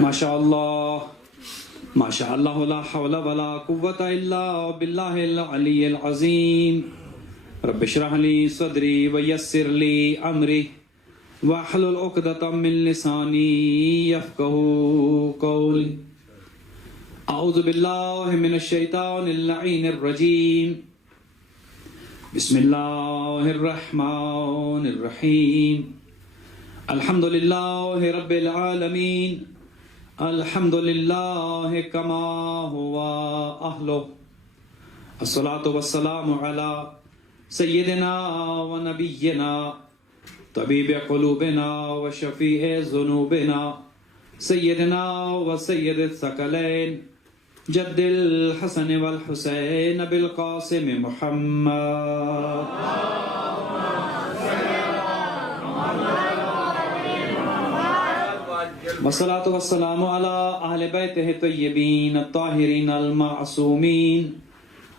ماشاء اللہ لا حول ولا قوة الا باللہ العلی العظیم. رب اشرح لی صدری ویسر لی امری واحلل عقدۃ من لسانی یفقہوا قولی. اعوذ باللہ من الشیطان اللعین الرجیم. بسم اللہ الرحمن الرحیم. الحمد للہ رب العالمین. الحمد للہ کما ہوا اہلہ. الصلاۃ والسلام علی سیدنا و نبینا طبیب قلوبنا و شفیع ذنوبنا سیدنا و سید الثقلین جد الحسن والحسین بالقاسم محمد. والصلاة والسلام على أهل بيته الطيبين الطاهرين المعصومين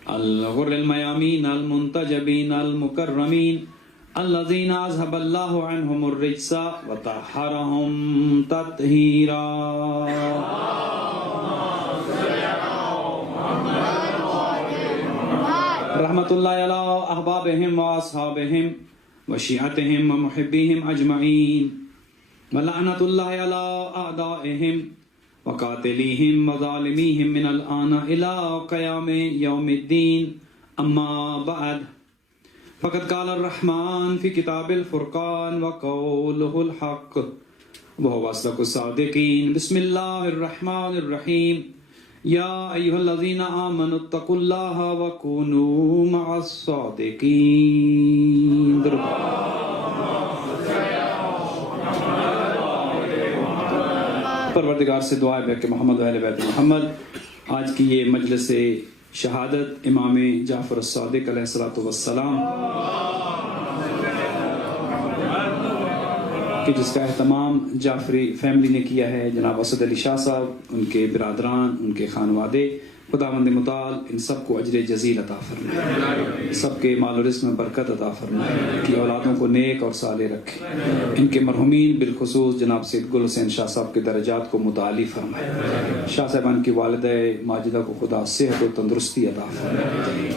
الغر الميامين المنتجبين المكرمين الذين أذهب الله عنهم الرجس وطهرهم تطهيرا. رحمة الله على أحبابهم وأصحابهم وشيعتهم ومحبيهم أجمعين. ولعنت اللہ علی اعدائهم وقاتلیہم وظالمیہم من الآن الى قیام یوم الدین. اما بعد فقد قال الرحمن فی کتاب الفرقان وقولہ الحق وهو اصدق الصادقین. بسم اللہ الرحمن الرحیم. یا ایھا الذین آمنوا اتقوا اللہ وکونوا مع الصادقین. پروردگار سے دعا ہے کہ محمد و اہل بیت محمد آج کی یہ مجلس شہادت امام جعفر الصادق علیہ الصلوۃ والسلام کہ جس کا اہتمام جعفری فیملی نے کیا ہے، جناب اسد علی شاہ صاحب، ان کے برادران، ان کے خانوادے، خداوند متعال ان سب کو اجر جزیل عطا فرمائے، سب کے مال و رزق میں برکت عطا فرمائے، کہ اولادوں کو نیک اور صالح رکھے. ان کے مرحومین بالخصوص جناب سید گل حسین شاہ صاحب کے درجات کو متعالی فرمائے. شاہ صاحبان کی والدہ ماجدہ کو خدا صحت و تندرستی عطا فرمائے.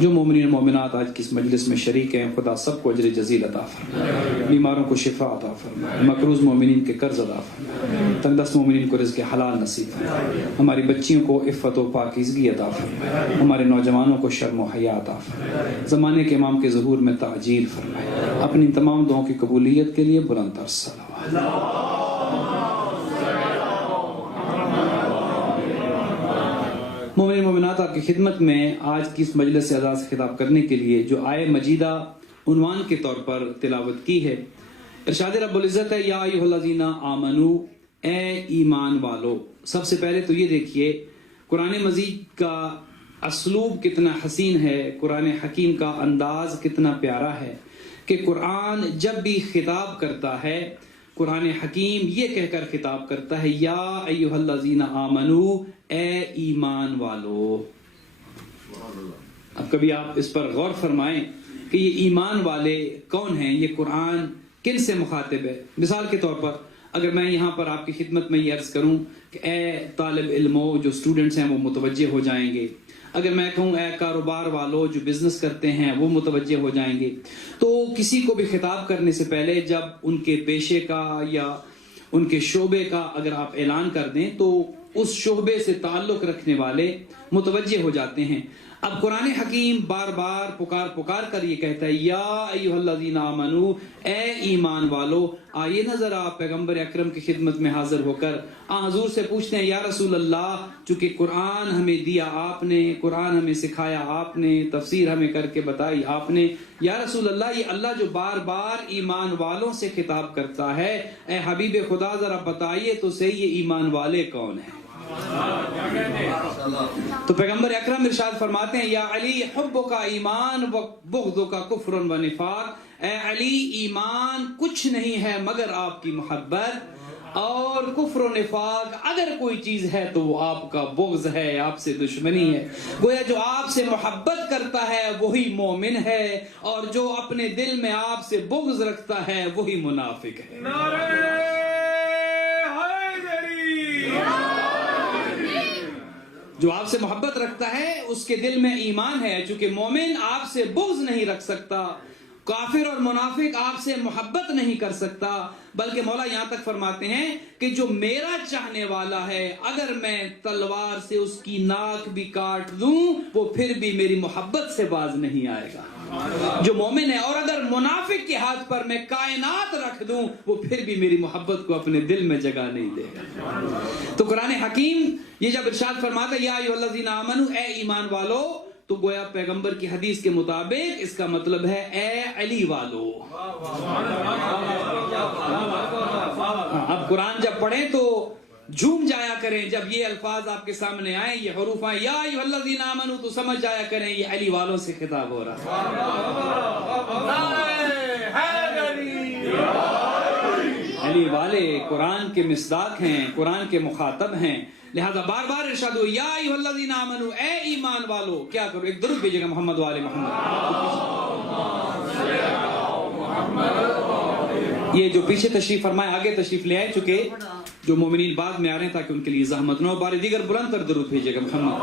جو مومنین و مومنات آج کی اس مجلس میں شریک ہیں، خدا سب کو اجر جزیل عطا فرمائے، بیماروں کو شفا عطا فرمائے، مقروض مومنین کے قرض عطا فرمائے، تنگ دست مومنین کو رزق حلال نصیب فرمائے، ہماری بچیوں کو عفت و پاکیزگی عطا فرمائے، ہمارے نوجوانوں کو شرم و حیا عطا فرمائے، زمانے کے امام کے ظہور میں تعجیل فرمائے. اپنی تمام دعاؤں کی قبولیت کے لیے بلند تر صلوات. مومنین مومنات، آپ کی خدمت میں آج کی اس مجلس سے اعزاز خطاب کرنے کے لیے جو آیہ مجیدہ عنوان کے طور پر تلاوت کی ہے، ارشاد رب العزت ہے یا ایھا الذین آمنو، اے ایمان والو. سب سے پہلے تو یہ دیکھیے قرآن مجید کا اسلوب کتنا حسین ہے، قرآن حکیم کا انداز کتنا پیارا ہے کہ قرآن جب بھی خطاب کرتا ہے، قرآن حکیم یہ کہہ کر خطاب کرتا ہے یا ایھا الذین آمنو، اے ایمان والو. اب کبھی آپ اس پر غور فرمائیں کہ یہ ایمان والے کون ہیں، یہ قرآن کن سے مخاطب ہے. مثال کے طور پر اگر میں یہاں پر آپ کی خدمت میں یہ عرض کروں کہ اے طالب علموں، جو اسٹوڈنٹس ہیں وہ متوجہ ہو جائیں گے. اگر میں کہوں اے کاروبار والوں جو بزنس کرتے ہیں وہ متوجہ ہو جائیں گے. تو کسی کو بھی خطاب کرنے سے پہلے جب ان کے پیشے کا یا ان کے شعبے کا اگر آپ اعلان کر دیں تو اس شعبے سے تعلق رکھنے والے متوجہ ہو جاتے ہیں. اب قرآن حکیم بار بار پکار کر یہ کہتا ہے یا ایھا الذین آمنو، اے ایمان والو. آئیے نا ذرا پیغمبر اکرم کی خدمت میں حاضر ہو کر حضور سے پوچھتے ہیں یا رسول اللہ، چونکہ قرآن ہمیں دیا آپ نے، قرآن ہمیں سکھایا آپ نے، تفسیر ہمیں کر کے بتائی آپ نے، یا رسول اللہ یہ اللہ جو بار بار ایمان والوں سے خطاب کرتا ہے، اے حبیب خدا ذرا بتائیے تو صحیح یہ ایمان والے کون ہیں. تو پیغمبر اکرم ارشاد فرماتے ہیں یا علی حبک ایمان و بغضک کفر و نفاق. اے علی ایمان کچھ نہیں ہے مگر آپ کی محبت، اور کفر و نفاق اگر کوئی چیز ہے تو وہ آپ کا بغض ہے، آپ سے دشمنی ہے. گویا جو آپ سے محبت کرتا ہے وہی مومن ہے، اور جو اپنے دل میں آپ سے بغض رکھتا ہے وہی منافق ہے. جو آپ سے محبت رکھتا ہے اس کے دل میں ایمان ہے، چونکہ مومن آپ سے بغض نہیں رکھ سکتا، کافر اور منافق آپ سے محبت نہیں کر سکتا، بلکہ مولا یہاں تک فرماتے ہیں کہ جو میرا چاہنے والا ہے اگر میں تلوار سے اس کی ناک بھی کاٹ دوں وہ پھر بھی میری محبت سے باز نہیں آئے گا، جو مومن ہے، اور اگر منافق کے ہاتھ پر میں کائنات رکھ دوں وہ پھر بھی میری محبت کو اپنے دل میں جگہ نہیں دے گا۔ تو قرآن حکیم یہ جب ارشاد فرماتا ہے یا ایھا الذین آمنوا، اے ایمان والو، تو گویا پیغمبر کی حدیث کے مطابق اس کا مطلب ہے اے علی والو۔ اب قرآن جب پڑھیں تو جھوم جایا کریں، جب یہ الفاظ آپ کے سامنے آئیں، یہ حروف آئیں یا ایھا الذین آمنوا، تو سمجھ جایا کریں یہ علی والوں سے خطاب ہو رہا ہے۔ علی والے قرآن کے مصداق ہیں، قرآن کے مخاطب ہیں، لہذا بار بار ارشاد ہو یا ایھا الذین آمنوا، اے ایمان والو، کیا کرو؟ ایک درود بھیجیے گا محمد و آل محمد۔ یہ جو پیچھے تشریف فرمائے آگے تشریف لے آئے، چونکہ جو مومنین بعد میں آ رہے ہیں تاکہ ان کے لیے زحمت نہ ہو، بار دیگر بلند کر درود بھیجیے گا محمد۔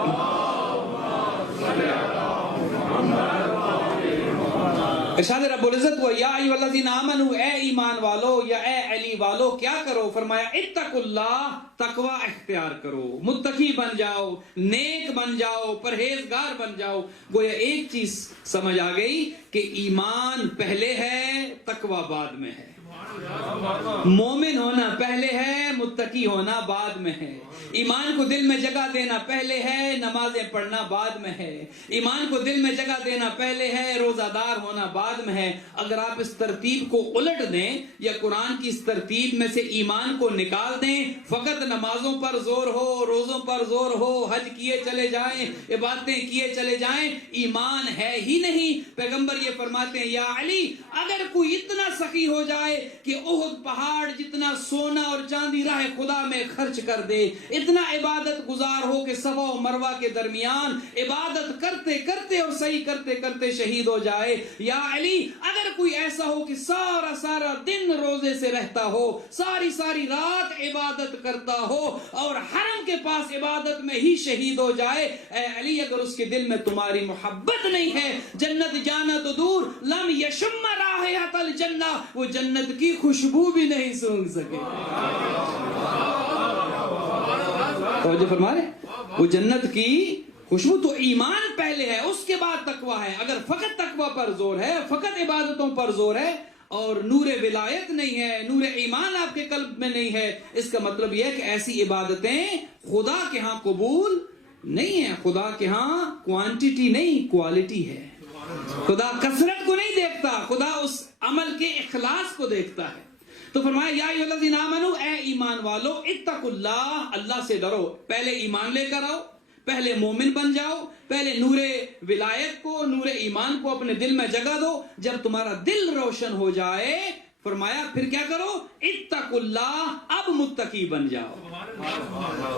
ارشاد رب العزت ہوا یا ایھا الذین آمنوا، اے ایمان والو یا اے علی والو، کیا کرو؟ فرمایا اتقوا اللہ، تقوی اختیار کرو، متقی بن جاؤ، نیک بن جاؤ، پرہیزگار بن جاؤ۔ گویا ایک چیز سمجھ آ گئی کہ ایمان پہلے ہے، تقوی بعد میں ہے، مومن ہونا پہلے ہے، متقی ہونا بعد میں ہے، ایمان کو دل میں جگہ دینا پہلے ہے، نمازیں پڑھنا بعد میں ہے، ایمان کو دل میں جگہ دینا پہلے ہے، روزہ دار ہونا بعد میں ہے۔ اگر آپ اس ترتیب کو الٹ دیں یا قرآن کی اس ترتیب میں سے ایمان کو نکال دیں، فقط نمازوں پر زور ہو، روزوں پر زور ہو، حج کیے چلے جائیں، عبادتیں کیے چلے جائیں، ایمان ہے ہی نہیں۔ پیغمبر یہ فرماتے ہیں یا علی، اگر کوئی اتنا سخی ہو جائے کہ احد پہاڑ جتنا سونا اور چاندی راہ خدا میں خرچ کر دے، اتنا عبادت گزار ہو کہ صفا و مروہ کے درمیان عبادت کرتے کرتے اور صحیح کرتے کرتے شہید ہو جائے، یا علی اگر کوئی ایسا ہو کہ سارا سارا دن روزے سے رہتا ہو، ساری ساری رات عبادت کرتا ہو اور حرم کے پاس عبادت میں ہی شہید ہو جائے، اے علی اگر اس کے دل میں تمہاری محبت نہیں ہے، جنت جانا تو دور، لم یشم رائحۃ الجنہ، وہ جنت کی خوشبو بھی نہیں سونگھ سکے۔ توجہ فرما رہے ہیں؟ وہ جنت کی خوشبو، تو ایمان پہلے ہے، اس کے بعد تقوی ہے۔ اگر فقط تقوی پر زور ہے، فقط عبادتوں پر زور ہے اور نور ولایت نہیں ہے، نور ایمان آپ کے قلب میں نہیں ہے، اس کا مطلب یہ ہے کہ ایسی عبادتیں خدا کے ہاں قبول نہیں ہیں۔ خدا کے ہاں کوانٹیٹی نہیں، کوالٹی ہے۔ خدا کثرت کو نہیں دیکھتا، خدا اس عمل کے اخلاص کو دیکھتا ہے۔ تو فرمایا یا ایھا الذین آمنوا، اے ایمان والو، اتقوا اللہ، اللہ سے ڈرو۔ پہلے ایمان لے کر آؤ، پہلے مومن بن جاؤ، پہلے نور ولایت کو، نور ایمان کو اپنے دل میں جگہ دو۔ جب تمہارا دل روشن ہو جائے، فرمایا پھر کیا کرو؟ اتقوا اللہ، اب متقی بن جاؤ۔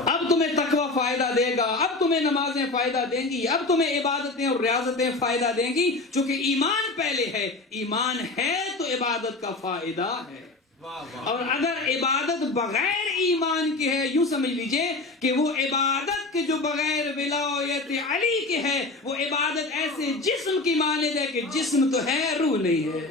اب تمہیں تقوی فائدہ دے گا، اب تمہیں نمازیں فائدہ دیں گی، اب تمہیں عبادتیں اور ریاضتیں فائدہ دیں گی، چونکہ ایمان پہلے ہے۔ ایمان ہے تو عبادت کا فائدہ ہے، اور اگر عبادت بغیر ایمان کی ہے، یوں سمجھ لیجئے کہ وہ عبادت کے جو بغیر ولایت علی کے ہے، وہ عبادت ایسے جسم کی مانند ہے کہ جسم تو ہے، روح نہیں ہے۔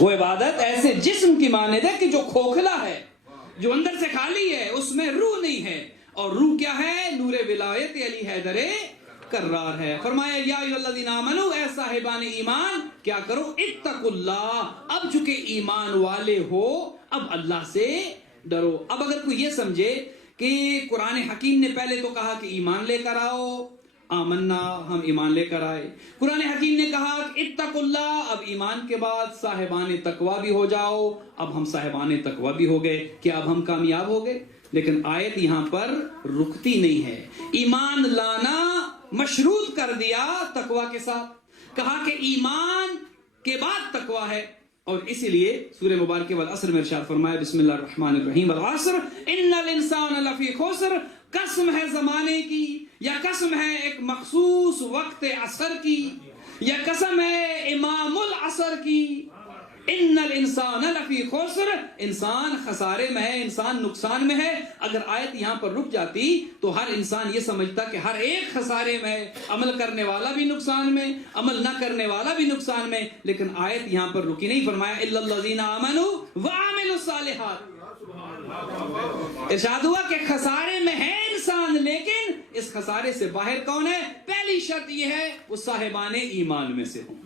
وہ عبادت ایسے جسم کی مانند ہے کہ جو کھوکھلا ہے، جو اندر سے خالی ہے، اس میں روح نہیں ہے، اور روح کیا ہے؟ نور ولایت علی حیدر کرار ہے۔ فرمایا یا ایھا الذین آمنوا، اے صاحبان ایمان، کیا کرو؟ اتقوا اللہ، اب چونکہ ایمان والے ہو اب اللہ سے ڈرو۔ اب اگر کوئی یہ سمجھے کہ قرآن حکیم نے پہلے تو کہا کہ ایمان لے کر آؤ، آمنا، ہم ایمان لے کر آئے، قرآن حکیم نے کہا کہ اتقوا اللہ، اب ایمان کے بعد صاحبان تقوی بھی ہو جاؤ، اب ہم صاحبان تقوی بھی ہو گئے، کیا اب ہم کامیاب ہو گئے؟ لیکن آیت یہاں پر رکتی نہیں ہے، ایمان لانا مشروط کر دیا تقوی کے ساتھ، کہا کہ ایمان کے بعد تقوی ہے، اور اسی لیے سورہ مبارکہ والعصر میں ارشاد فرمایا بسم اللہ الرحمن الرحیم، والعصر ان الانسان لفی خسر، قسم ہے زمانے کی، یا قسم ہے ایک مخصوص وقت عصر کی، یا قسم ہے امام العصر کی، ان الانسان لفی خسر، انسان خسارے میں ہے، انسان نقصان میں ہے۔ اگر آیت یہاں پر رک جاتی تو ہر انسان یہ سمجھتا کہ ہر ایک خسارے میں ہے، عمل کرنے والا بھی نقصان میں، عمل نہ کرنے والا بھی نقصان میں، لیکن آیت یہاں پر رکی نہیں، فرمایا الا الذین آمنوا وعملوا الصالحات۔ ارشاد ہوا کہ خسارے میں ہے انسان، لیکن اس خسارے سے باہر کون ہے؟ پہلی شرط یہ ہے وہ صاحبان ایمان میں سے ہوں۔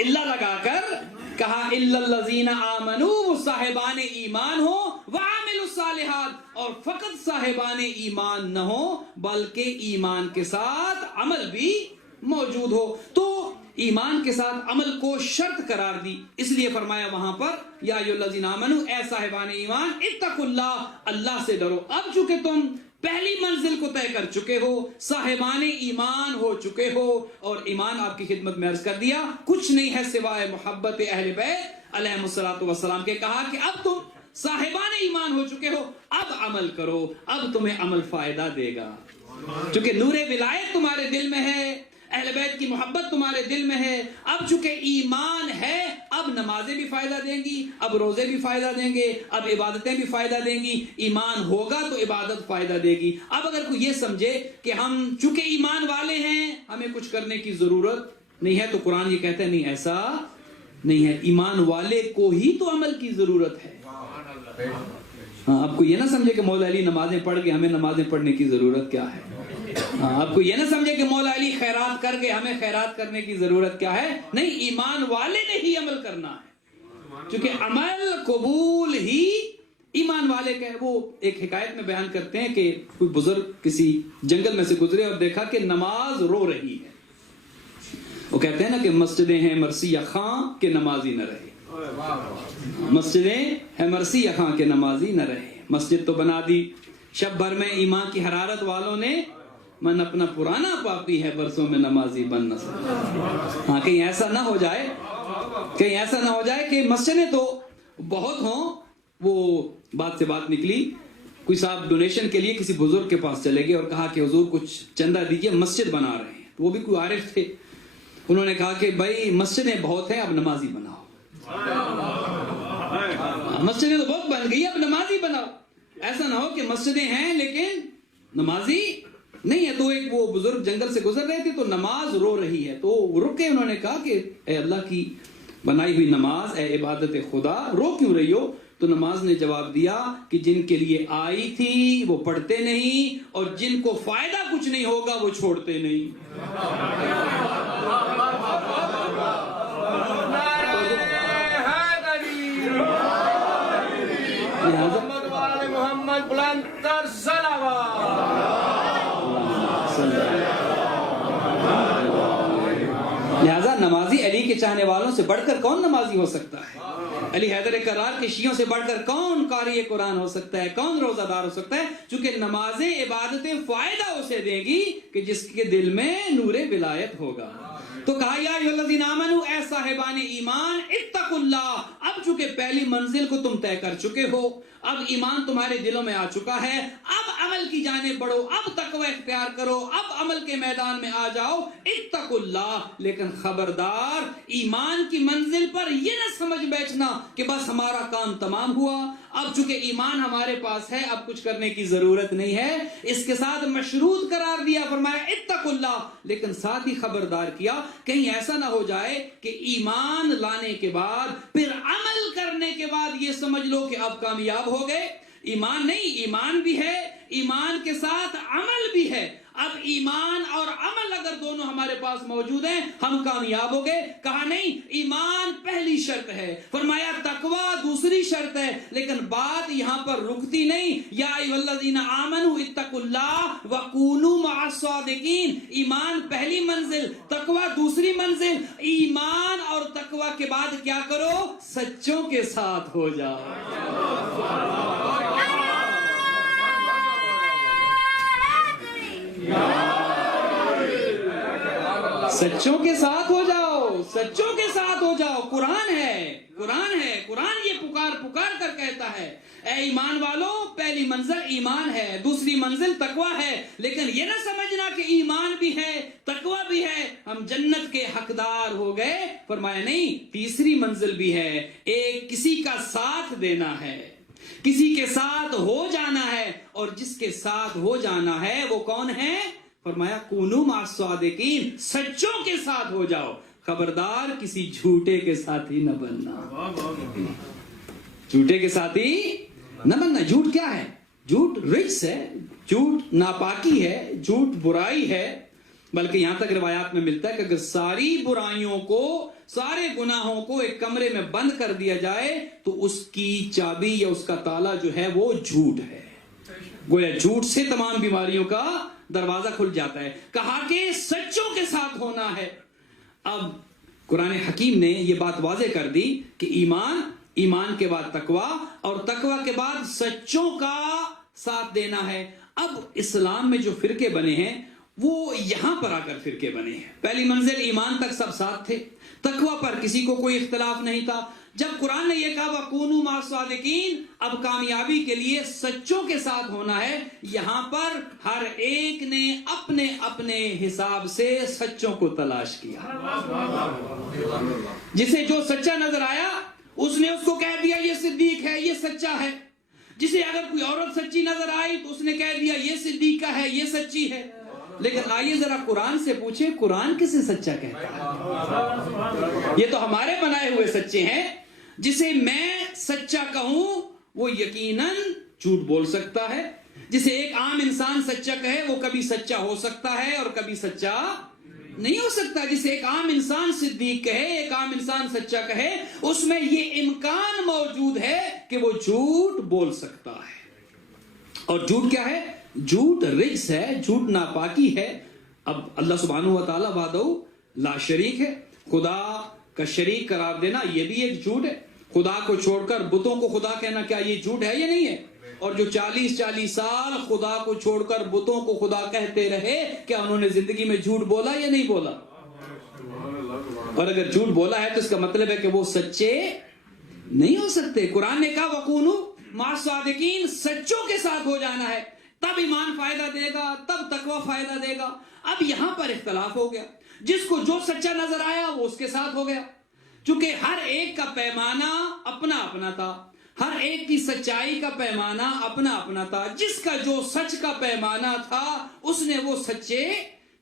اللہ لگا کر کہا الا الذین آمنوا، وہ صاحبان ایمان ہو، وعملوا الصالحات، اور فقط صاحبان ایمان نہ ہو بلکہ ایمان کے ساتھ عمل بھی موجود ہو۔ تو ایمان کے ساتھ عمل کو شرط قرار دی، اس لیے فرمایا وہاں پر یا ایھا الذین آمنوا، اے صاحبان ایمان، اتقوا اللہ، اللہ سے ڈرو۔ اب چونکہ تم پہلی منزل کو طے کر چکے ہو، صاحبان ایمان ہو چکے ہو، اور ایمان آپ کی خدمت میں عرض کر دیا کچھ نہیں ہے سوائے محبت اہل بیت علیہم الصلوۃ والسلام کے، کہا کہ اب تم صاحبان ایمان ہو چکے ہو، اب عمل کرو، اب تمہیں عمل فائدہ دے گا، چونکہ نور ولایت تمہارے دل میں ہے، اہل بیت کی محبت تمہارے دل میں ہے۔ اب چونکہ ایمان ہے، اب نمازیں بھی فائدہ دیں گی، اب روزے بھی فائدہ دیں گے، اب عبادتیں بھی فائدہ دیں گی۔ ایمان ہوگا تو عبادت فائدہ دے گی۔ اب اگر کوئی یہ سمجھے کہ ہم چونکہ ایمان والے ہیں ہمیں کچھ کرنے کی ضرورت نہیں ہے، تو قرآن یہ کہتا ہے نہیں، ایسا نہیں ہے، ایمان والے کو ہی تو عمل کی ضرورت ہے۔ ہاں، آپ کو یہ نہ سمجھے کہ مولا علی نمازیں پڑھ کے ہمیں نمازیں پڑھنے کی ضرورت کیا ہے۔ آپ کو یہ نہ سمجھے کہ مولا علی خیرات کر کے ہمیں خیرات کرنے کی ضرورت کیا ہے، نہیں، ایمان والے نے ہی عمل کرنا ہے، کیونکہ عمل قبول ہی ایمان والے کا ہے۔ وہ ایک حکایت میں بیان کرتے ہیں کہ کوئی بزرگ کسی جنگل میں سے گزرے اور دیکھا کہ نماز رو رہی ہے۔ وہ کہتے ہیں نا کہ مسجدیں ہیں مرثیہ خاں کہ نمازی نہ رہے، مسجدیں ہیں مرثیہ خاں کہ نمازی نہ رہے۔ مسجد تو بنا دی، شب بھر میں ایمان کی حرارت والوں نے، من اپنا پرانا پاپی ہے برسوں میں نمازی بن نہ سکتا۔ ہاں، کہیں ایسا نہ ہو جائے، کہیں ایسا نہ ہو جائے کہ مسجدیں تو بہت ہوں۔ وہ بات سے بات نکلی، کوئی صاحب ڈونیشن کے لیے کسی بزرگ کے پاس چلے گئے اور کہا کہ حضور کچھ چندہ دیجیے، مسجد بنا رہے ہیں۔ وہ بھی کوئی عارف تھے، انہوں نے کہا کہ بھائی مسجدیں بہت ہیں، اب نمازی بناؤ۔ مسجدیں تو بہت بن گئی، اب نمازی بناؤ۔ ایسا نہ ہو کہ مسجدیں ہیں لیکن نمازی نہیں ہے۔ تو ایک وہ بزرگ جنگل سے گزر رہے تھے تو نماز رو رہی ہے، تو رکے، انہوں نے کہا کہ اے اللہ کی بنائی ہوئی نماز، اے عبادت خدا، رو کیوں رہی ہو؟ تو نماز نے جواب دیا کہ جن کے لیے آئی تھی وہ پڑھتے نہیں، اور جن کو فائدہ کچھ نہیں ہوگا وہ چھوڑتے نہیں۔ محمد بلند تر لہذا نمازی علی کے چاہنے والوں سے بڑھ کر کون نمازی ہو سکتا ہے؟ علی حیدر کرار کے شیعوں سے بڑھ کر کون قاری قرآن ہو سکتا ہے؟ کون روزہ دار ہو سکتا ہے؟ چونکہ نمازیں عبادتیں فائدہ اسے دے گی کہ جس کے دل میں نور ولایت ہوگا۔ تو کہا یا ایھا الذین آمنوا، اے صاحبان ایمان، اتقوا اللہ۔ اب چونکہ پہلی منزل کو تم طے کر چکے ہو، اب ایمان تمہارے دلوں میں آ چکا ہے، اب عمل کی جانب بڑھو، اب تقوی اختیار کرو، اب عمل کے میدان میں آ جاؤ، اتقوا اللہ۔ لیکن خبردار، ایمان کی منزل پر یہ نہ سمجھ بیٹھنا کہ بس ہمارا کام تمام ہوا، اب چونکہ ایمان ہمارے پاس ہے اب کچھ کرنے کی ضرورت نہیں ہے۔ اس کے ساتھ مشروط قرار دیا، فرمایا اتقوا اللہ، لیکن ساتھ ہی خبردار کیا کہیں ایسا نہ ہو جائے کہ ایمان لانے کے بعد پھر عمل کرنے کے بعد یہ سمجھ لو کہ اب کامیاب ہو گئے۔ ایمان نہیں، ایمان بھی ہے، ایمان کے ساتھ عمل بھی ہے۔ اب ایمان اور عمل اگر دونوں ہمارے پاس موجود ہیں ہم کامیاب ہو گئے۔ کہا نہیں، ایمان پہلی شرط ہے، فرمایا تقوی دوسری شرط ہے، لیکن بات یہاں پر رکتی نہیں۔ یا ایھا الذین آمنوا اتقوا اللہ وکونوا مع الصادقین۔ ایمان پہلی منزل، تقوی دوسری منزل۔ ایمان اور تقوی کے بعد کیا کرو؟ سچوں کے ساتھ ہو جاؤ۔ سچوں کے ساتھ ہو جاؤ، سچوں کے ساتھ ہو جاؤ. قرآن ہے، قرآن ہے. قرآن یہ پکار کر کہتا ہے اے ایمان والو، پہلی منزل ایمان ہے، دوسری منزل تقوی ہے. لیکن یہ نہ سمجھنا کہ ایمان بھی ہے تقوی بھی ہے ہم جنت کے حقدار ہو گئے. فرمایا نہیں، تیسری منزل بھی ہے. ایک کسی کا ساتھ دینا ہے، کسی کے ساتھ ہو جانا ہے. اور جس کے ساتھ ہو جانا ہے وہ کون ہے؟ فرمایا کونوا مع الصادقین، سچوں کے ساتھ ہو جاؤ. خبردار کسی جھوٹے کے ساتھی نہ بننا. جھوٹے کے ساتھی نہ بننا. جھوٹ کیا ہے؟ جھوٹ رجس ہے، جھوٹ ناپاکی ہے، جھوٹ برائی ہے. بلکہ یہاں تک روایات میں ملتا ہے کہ اگر ساری برائیوں کو، سارے گناہوں کو ایک کمرے میں بند کر دیا جائے تو اس کی چابی یا اس کا تالا جو ہے وہ جھوٹ ہے. گویا جھوٹ سے تمام بیماریوں کا دروازہ کھل جاتا ہے. کہا کہ سچوں کے ساتھ ہونا ہے. اب قرآن حکیم نے یہ بات واضح کر دی کہ ایمان کے بعد تقوی، اور تقوی کے بعد سچوں کا ساتھ دینا ہے. اب اسلام میں جو فرقے بنے ہیں وہ یہاں پر آ کر فرقے بنے ہیں. پہلی منزل ایمان تک سب ساتھ تھے، تقوی پر کسی کو کوئی اختلاف نہیں تھا. جب قرآن نے یہ کہا وَكُونُوا مَعَ الصَّادِقِينَ، اب کامیابی کے لیے سچوں کے ساتھ ہونا ہے. یہاں پر ہر ایک نے اپنے اپنے حساب سے سچوں کو تلاش کیا. جسے جو سچا نظر آیا اس نے اس کو کہہ دیا یہ صدیق ہے، یہ سچا ہے. جسے اگر کوئی عورت سچی نظر آئی تو اس نے کہہ دیا یہ صدیقہ ہے، یہ سچی ہے. لیکن آئیے ذرا قرآن سے پوچھیں، قرآن کسے سچا کہتا ہے؟ یہ تو ہمارے بنائے ہوئے سچے ہیں. جسے میں سچا کہوں وہ یقیناً جھوٹ بول سکتا ہے. جسے ایک عام انسان سچا کہے وہ کبھی سچا ہو سکتا ہے اور کبھی سچا نہیں ہو سکتا. جسے ایک عام انسان صدیق کہے، ایک عام انسان سچا کہے، اس میں یہ امکان موجود ہے کہ وہ جھوٹ بول سکتا ہے. اور جھوٹ کیا ہے؟ جھوٹ رجس ہے، جھوٹ ناپاکی ہے. اب اللہ سبحانہ و تعالیٰ وحدہ لا شریک ہے. خدا کا شریک قرار دینا یہ بھی ایک جھوٹ ہے. خدا کو چھوڑ کر بتوں کو خدا کہنا، کیا یہ جھوٹ ہے یا نہیں ہے؟ اور جو 40 سال خدا کو چھوڑ کر بتوں کو خدا کہتے رہے، کیا انہوں نے زندگی میں جھوٹ بولا یا نہیں بولا؟ اور اگر جھوٹ بولا ہے تو اس کا مطلب ہے کہ وہ سچے نہیں ہو سکتے. قرآن نے کہا وَكُونُوا مَعَ الصَّادِقِينَ، سچوں کے ساتھ ہو جانا ہے، تب ایمان فائدہ دے گا، تب تقوی فائدہ دے گا. اب یہاں پر اختلاف ہو گیا. جس کو جو سچا نظر آیا وہ اس کے ساتھ ہو گیا. چونکہ ہر ایک کا پیمانہ اپنا اپنا تھا، ہر ایک کی سچائی کا پیمانہ اپنا اپنا تھا. جس کا جو سچ کا پیمانہ تھا اس نے وہ سچے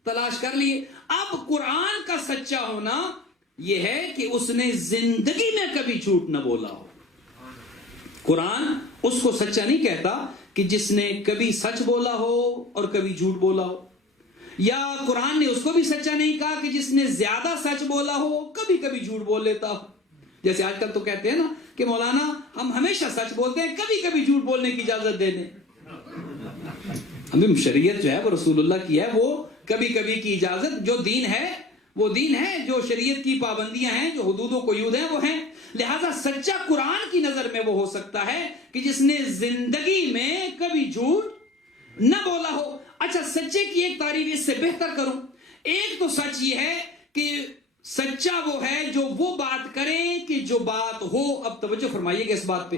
تلاش کر لیے. اب قرآن کا سچا ہونا یہ ہے کہ اس نے زندگی میں کبھی جھوٹ نہ بولا ہو. قرآن اس کو سچا نہیں کہتا کہ جس نے کبھی سچ بولا ہو اور کبھی جھوٹ بولا ہو. یا قرآن نے اس کو بھی سچا نہیں کہا کہ جس نے زیادہ سچ بولا ہو کبھی کبھی جھوٹ بول لیتا ہو. جیسے آج کل تو کہتے ہیں نا کہ مولانا ہم ہمیشہ سچ بولتے ہیں، کبھی کبھی جھوٹ بولنے کی اجازت دے دیں. ہمیں شریعت جو ہے وہ رسول اللہ کی ہے، وہ کبھی کبھی کی اجازت. جو دین ہے وہ دین ہے، جو شریعت کی پابندیاں ہیں، جو حدود و قیود ہیں وہ ہیں. لہذا سچا قرآن کی نظر میں وہ ہو سکتا ہے کہ جس نے زندگی میں کبھی جھوٹ نہ بولا ہو. اچھا، سچے کی ایک تعریف اس سے بہتر کروں. ایک تو سچ یہ ہے کہ سچا وہ ہے جو وہ بات کرے کہ جو بات ہو. اب توجہ فرمائیے گا اس بات پہ.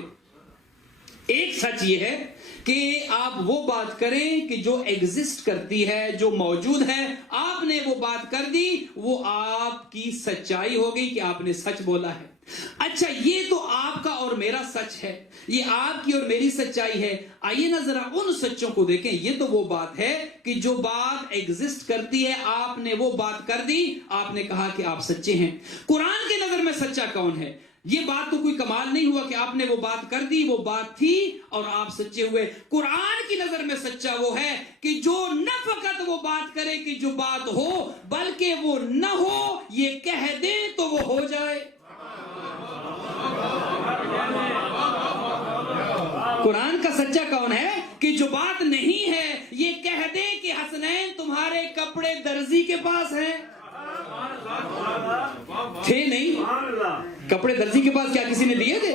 ایک سچ یہ ہے کہ آپ وہ بات کریں کہ جو ایگزسٹ کرتی ہے، جو موجود ہے. آپ نے وہ بات کر دی، وہ آپ کی سچائی ہو گئی کہ آپ نے سچ بولا ہے. اچھا، یہ تو آپ کا اور میرا سچ ہے، یہ آپ کی اور میری سچائی ہے. آئیے نا ذرا ان سچوں کو دیکھیں. یہ تو وہ بات ہے کہ جو بات ایگزسٹ کرتی ہے، آپ نے وہ بات کر دی، آپ نے کہا کہ آپ سچے ہیں. قرآن کی نظر میں سچا کون ہے؟ یہ بات تو کوئی کمال نہیں ہوا کہ آپ نے وہ بات کر دی، وہ بات تھی اور آپ سچے ہوئے. قرآن کی نظر میں سچا وہ ہے کہ جو نہ فقط وہ بات کرے کہ جو بات ہو، بلکہ وہ نہ ہو یہ کہہ دے تو وہ ہو جائے. قرآن کا سچا کون ہے کہ جو بات نہیں ہے یہ کہہ دے کہ حسنین تمہارے کپڑے درزی کے پاس ہیں. تھے نہیں کپڑے درزی کے پاس، کیا کسی نے دیے تھے؟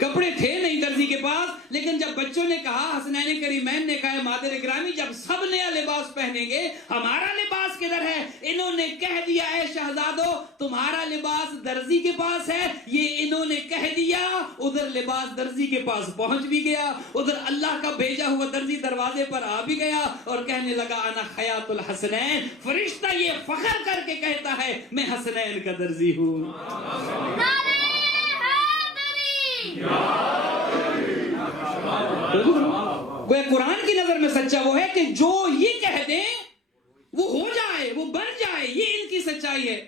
کپڑے تھے نہیں درزی کے پاس. لیکن جب بچوں نے کہا، حسنین کریمین نے کہا، مادر گرامی جب سب نیا لباس پہنیں گے، ہمارا لباس کدھر ہے؟ انہوں نے کہہ دیا اے شہزادو تمہارا لباس درزی کے پاس ہے. یہ انہوں نے کہہ دیا, ادھر لباس درزی کے پاس پہنچ بھی گیا, ادھر اللہ کا بھیجا ہوا درزی دروازے پر آ بھی گیا اور کہنے لگا انا خیاط الحسنین. فرشتہ یہ فخر کر کے کہتا ہے میں حسنین کا درزی ہوں. گویا قرآن کی نظر میں سچا وہ ہے کہ جو یہ کہہ دیں وہ ہو جائے, وہ بن جائے, یہ ان کی سچائی ہے.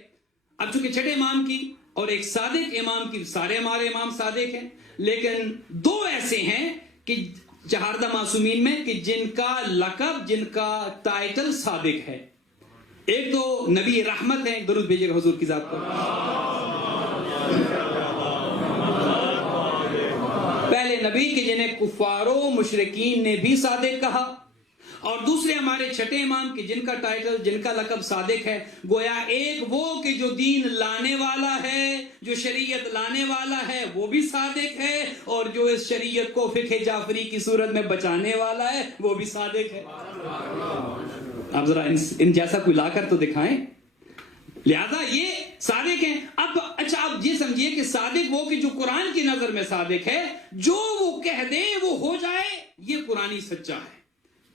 اب چونکہ چھٹے امام کی اور ایک صادق امام کی, سارے ہمارے امام صادق ہیں, لیکن دو ایسے ہیں کہ چہاردہ معصومین میں کہ جن کا لقب, جن کا ٹائٹل صادق ہے. ایک تو نبی رحمت ہے, درود بھیجیے گا حضور کی ذات پر. پہلے نبی کہ جنہیں کفار و مشرکین نے بھی صادق کہا, اور دوسرے ہمارے چھٹے امام کہ جن کا ٹائٹل, جن کا لقب صادق ہے. گویا ایک وہ کہ جو دین لانے والا ہے, جو شریعت لانے والا ہے وہ بھی صادق ہے, اور جو اس شریعت کو فقہ جعفری کی صورت میں بچانے والا ہے وہ بھی صادق ہے. آپ ذرا ان جیسا کوئی لا کر تو دکھائیں. لہذا یہ صادق ہیں. اب اچھا آپ یہ سمجھیے کہ صادق وہ کہ جو قرآن کی نظر میں صادق ہے, جو وہ کہہ دے وہ ہو جائے, یہ قرآنی سچا ہے.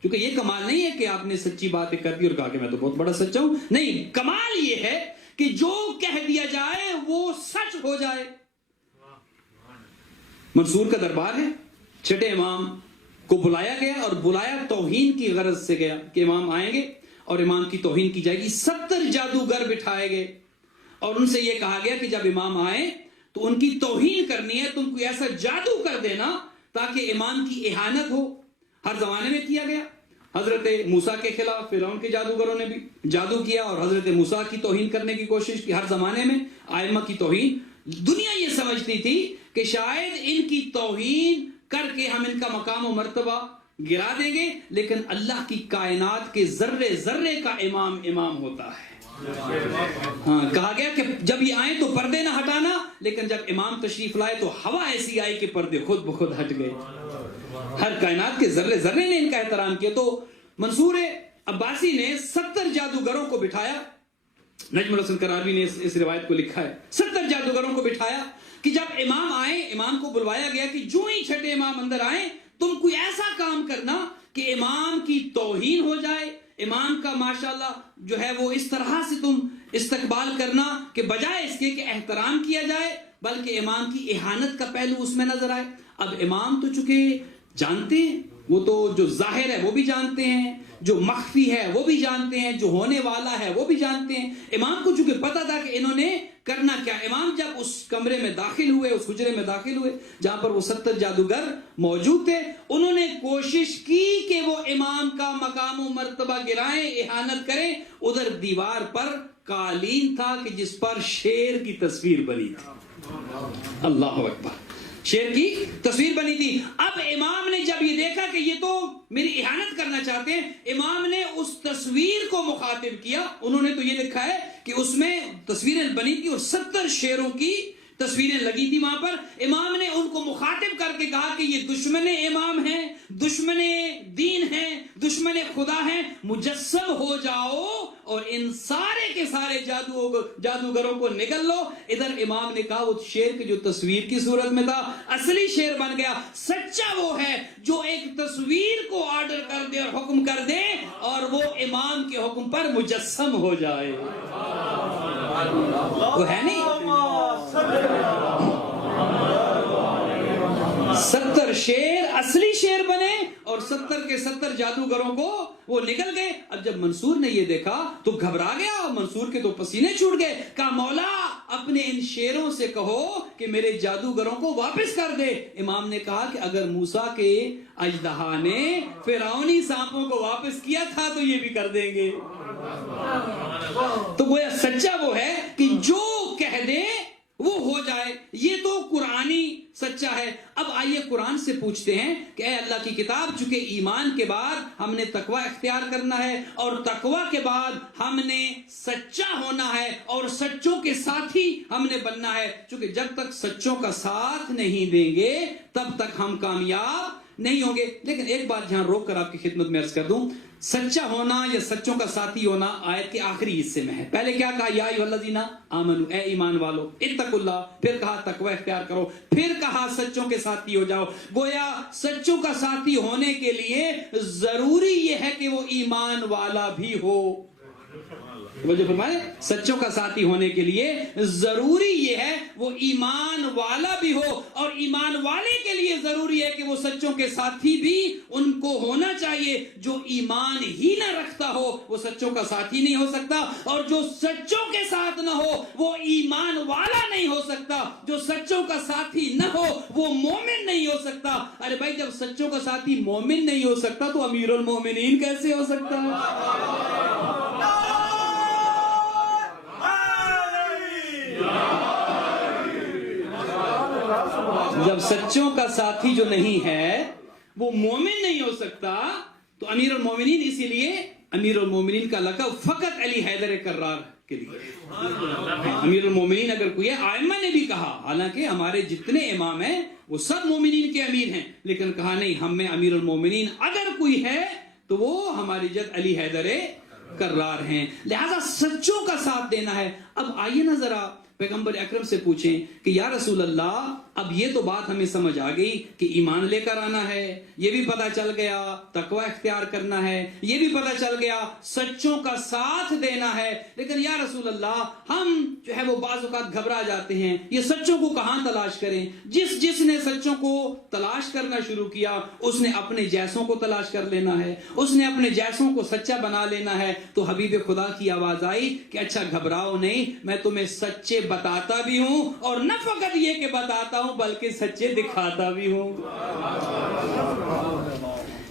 کیونکہ یہ کمال نہیں ہے کہ آپ نے سچی باتیں کر دی اور کہا کہ میں تو بہت بڑا سچا ہوں. نہیں, کمال یہ ہے کہ جو کہہ دیا جائے وہ سچ ہو جائے. منصور کا دربار ہے, چھٹے امام کو بلایا گیا, اور بلایا توہین کی غرض سے گیا کہ امام آئیں گے اور امام کی توہین کی جائے گی. 70 جادوگر بٹھائے گئے اور ان سے یہ کہا گیا کہ جب امام آئے تو ان کی توہین کرنی ہے, تم کوئی ایسا جادو کر دینا تاکہ امام کی اہانت ہو. ہر زمانے میں کیا گیا. حضرت موسیٰ کے خلاف فرعون کے جادوگروں نے بھی جادو کیا اور حضرت موسیٰ کی توہین کرنے کی کوشش کی. ہر زمانے میں ائمہ کی توہین. دنیا یہ سمجھتی تھی کہ شاید ان کی توہین کر کے ہم ان کا مقام و مرتبہ گرا دیں گے, لیکن اللہ کی کائنات کے ذرے ذرے کا امام ہوتا ہے. ہاں, کہا گیا کہ جب یہ آئیں تو پردے نہ ہٹانا, لیکن جب امام تشریف لائے تو ہوا ایسی آئی کہ پردے خود بخود ہٹ گئے. ہر کائنات کے ذرے ذرے نے ان کا احترام کیا. تو منصور عباسی نے 70 جادوگروں کو بٹھایا. نجم الحسن کراربی نے اس روایت کو لکھا ہے. 70 جادوگروں کو بٹھایا کہ جب امام آئے, امام کو بلوایا گیا کہ جو ہی چھٹے امام اندر آئیں تم کوئی ایسا کام کرنا کہ امام کی توہین ہو جائے, امام کا ماشاءاللہ جو ہے وہ اس طرح سے تم استقبال کرنا کہ بجائے اس کے کہ احترام کیا جائے بلکہ امام کی اہانت کا پہلو اس میں نظر آئے. اب امام تو چونکہ جانتے ہیں, وہ تو جو ظاہر ہے وہ بھی جانتے ہیں, جو مخفی ہے وہ بھی جانتے ہیں, جو ہونے والا ہے وہ بھی جانتے ہیں. امام کو چونکہ پتا تھا کہ انہوں نے کرنا کیا. امام جب اس کمرے میں داخل ہوئے, اس حجرے میں داخل ہوئے جہاں پر وہ 70 جادوگر موجود تھے, انہوں نے کوشش کی کہ وہ امام کا مقام و مرتبہ گرائیں, اہانت کریں. ادھر دیوار پر قالین تھا کہ جس پر شیر کی تصویر بنی تھی. اللہ اکبر, شیر کی تصویر بنی تھی. اب امام نے جب یہ دیکھا کہ یہ تو میری اہانت کرنا چاہتے ہیں, امام نے اس تصویر کو مخاطب کیا. انہوں نے تو یہ لکھا ہے کہ اس میں تصویریں بنی تھی اور 70 شیروں کی تصویریں لگی تھی وہاں پر. امام نے ان کو مخاطب کر کے کہا کہ یہ دشمن امام ہیں, دشمن دین ہیں, دشمن خدا ہیں, مجسم ہو جاؤ اور ان سارے کے سارے جادوگروں کو نگل لو. ادھر امام نے کہا وہ شیر کی جو تصویر کی صورت میں تھا اصلی شیر بن گیا. سچا وہ ہے جو ایک تصویر کو آرڈر کر دے اور حکم کر دے اور وہ امام کے حکم پر مجسم ہو جائے. وہ ہے نہیں 70 شیر اصلی شیر بنے اور 70 کے 70 جادوگروں کو وہ نکل گئے. اب جب منصور نے یہ دیکھا تو گھبرا گیا, منصور کے تو پسینے چھوٹ گئے. کہا مولا اپنے ان شیروں سے کہو کہ میرے جادوگروں کو واپس کر دے. امام نے کہا کہ اگر موسیٰ کے اژدہا نے فرعونی سانپوں کو واپس کیا تھا تو یہ بھی کر دیں گے. تو گویا سچا وہ ہے کہ جو کہہ دے وہ ہو جائے. یہ تو قرآنی سچا ہے. اب آئیے قرآن سے پوچھتے ہیں کہ اے اللہ کی کتاب, چونکہ ایمان کے بعد ہم نے تقوی اختیار کرنا ہے اور تقوی کے بعد ہم نے سچا ہونا ہے اور سچوں کے ساتھی ہم نے بننا ہے. چونکہ جب تک سچوں کا ساتھ نہیں دیں گے تب تک ہم کامیاب نہیں ہوں گے. لیکن ایک بات یہاں روک کر آپ کی خدمت میں عرض کر دوں, سچا ہونا یا سچوں کا ساتھی ہونا آیت کے آخری حصے میں ہے. پہلے کیا کہا؟ یا ایھا الذین آمنوا، اے ایمان والو، اتقوا اللہ، پھر کہا تقوی اختیار کرو، پھر کہا سچوں کے ساتھی ہو جاؤ. گویا سچوں کا ساتھی ہونے کے لیے ضروری یہ ہے کہ وہ ایمان والا بھی ہو. جو فرمائے سچوں کا ساتھی ہونے کے لیے ضروری یہ ہے وہ ایمان والا بھی ہو، اور ایمان والے کے لیے ضروری ہے کہ وہ سچوں کے ساتھی بھی ان کو ہونا چاہیے. جو ایمان ہی نہ رکھتا ہو وہ سچوں کا ساتھی نہیں ہو سکتا، اور جو سچوں کے ساتھ نہ ہو وہ ایمان والا نہیں ہو سکتا. جو سچوں کا ساتھی نہ ہو وہ مومن نہیں ہو سکتا. ارے بھائی جب سچوں کا ساتھی مومن نہیں ہو سکتا تو امیر المومنین کیسے ہو سکتا ہے؟ جب سچوں کا ساتھی جو نہیں ہے وہ مومن نہیں ہو سکتا تو امیر المومنین، اسی لیے امیر المومنین کا لقب فقط علی حیدر کرار کے لیے. امیر المومنین اگر کوئی ہے، ائمہ نے بھی کہا، حالانکہ ہمارے جتنے امام ہیں وہ سب مومنین کے امیر ہیں، لیکن کہا نہیں، ہم میں امیر المومنین اگر کوئی ہے تو وہ ہماری جد علی حیدر کرار ہیں. لہذا سچوں کا ساتھ دینا ہے. اب آئیے نا ذرا پیغمبر اکرم سے پوچھیں کہ یا رسول اللہ، اب یہ تو بات ہمیں سمجھ آ گئی کہ ایمان لے کر آنا ہے، یہ بھی پتہ چل گیا تقوی اختیار کرنا ہے، یہ بھی پتہ چل گیا سچوں کا ساتھ دینا ہے، لیکن یا رسول اللہ ہم جو ہے وہ بعض اوقات گھبرا جاتے ہیں، یہ سچوں کو کہاں تلاش کریں؟ جس نے سچوں کو تلاش کرنا شروع کیا اس نے اپنے جیسوں کو تلاش کر لینا ہے، اس نے اپنے جیسوں کو سچا بنا لینا ہے. تو حبیب خدا کی آواز آئی کہ اچھا گھبراؤ نہیں، میں تمہیں سچے بتاتا بھی ہوں، اور نہ فقط یہ کہ بتاتا ہوں بلکہ سچے دکھاتا بھی ہوں.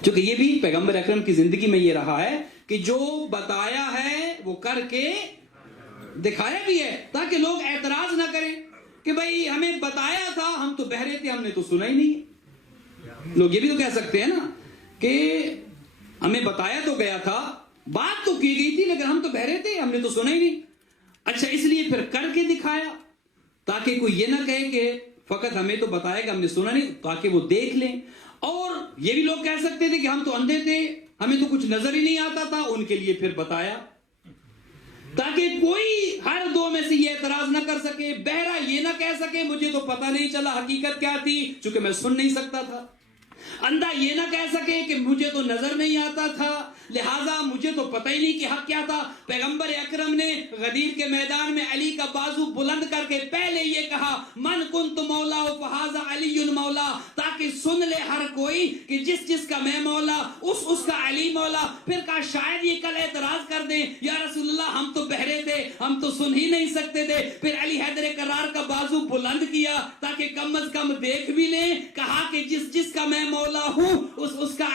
چونکہ یہ بھی پیغمبر اکرم کی زندگی میں یہ رہا ہے کہ جو بتایا ہے وہ کر کے دکھایا بھی ہے، تاکہ لوگ اعتراض نہ کریں کہ بھئی ہمیں بتایا تھا، ہم تو بہرے تھے، ہم نے تو سنا ہی نہیں. لوگ یہ بھی تو کہہ سکتے ہیں نا کہ ہمیں بتایا تو گیا تھا، بات تو کی گئی تھی، لیکن ہم تو بہرے تھے، ہم نے تو سنا ہی نہیں. اچھا، اس لیے پھر کر کے دکھایا تاکہ کوئی یہ نہ کہے کہ فقط ہمیں تو بتایا کہ ہم نے سنا نہیں، تاکہ وہ دیکھ لیں. اور یہ بھی لوگ کہہ سکتے تھے کہ ہم تو اندھے تھے، ہمیں تو کچھ نظر ہی نہیں آتا تھا، ان کے لیے پھر بتایا تاکہ کوئی ہر دو میں سے یہ اعتراض نہ کر سکے. بہرا یہ نہ کہہ سکے مجھے تو پتہ نہیں چلا حقیقت کیا تھی چونکہ میں سن نہیں سکتا تھا. اندھا یہ نہ کہہ سکے کہ مجھے تو نظر نہیں آتا تھا، لہٰذا مجھے تو پتہ ہی نہیں کہ حق کیا تھا. پیغمبر اکرم نے غدیر کے میدان میں علی کا بازو بلند کر کے پہلے یہ کہا من کنت مولا فہذا علی مولا، تاکہ سن لے ہر کوئی کہ جس کا میں مولا اس کا علی مولا. پھر کہا شاید یہ کل اعتراض کر دیں یا رسول اللہ ہم تو بہرے تھے، ہم تو سن ہی نہیں سکتے تھے. پھر علی حیدر کرار کا بازو بلند کیا تاکہ کم از کم دیکھ بھی لیں. کہا کہ جس کا میں مولا ہوں اس کا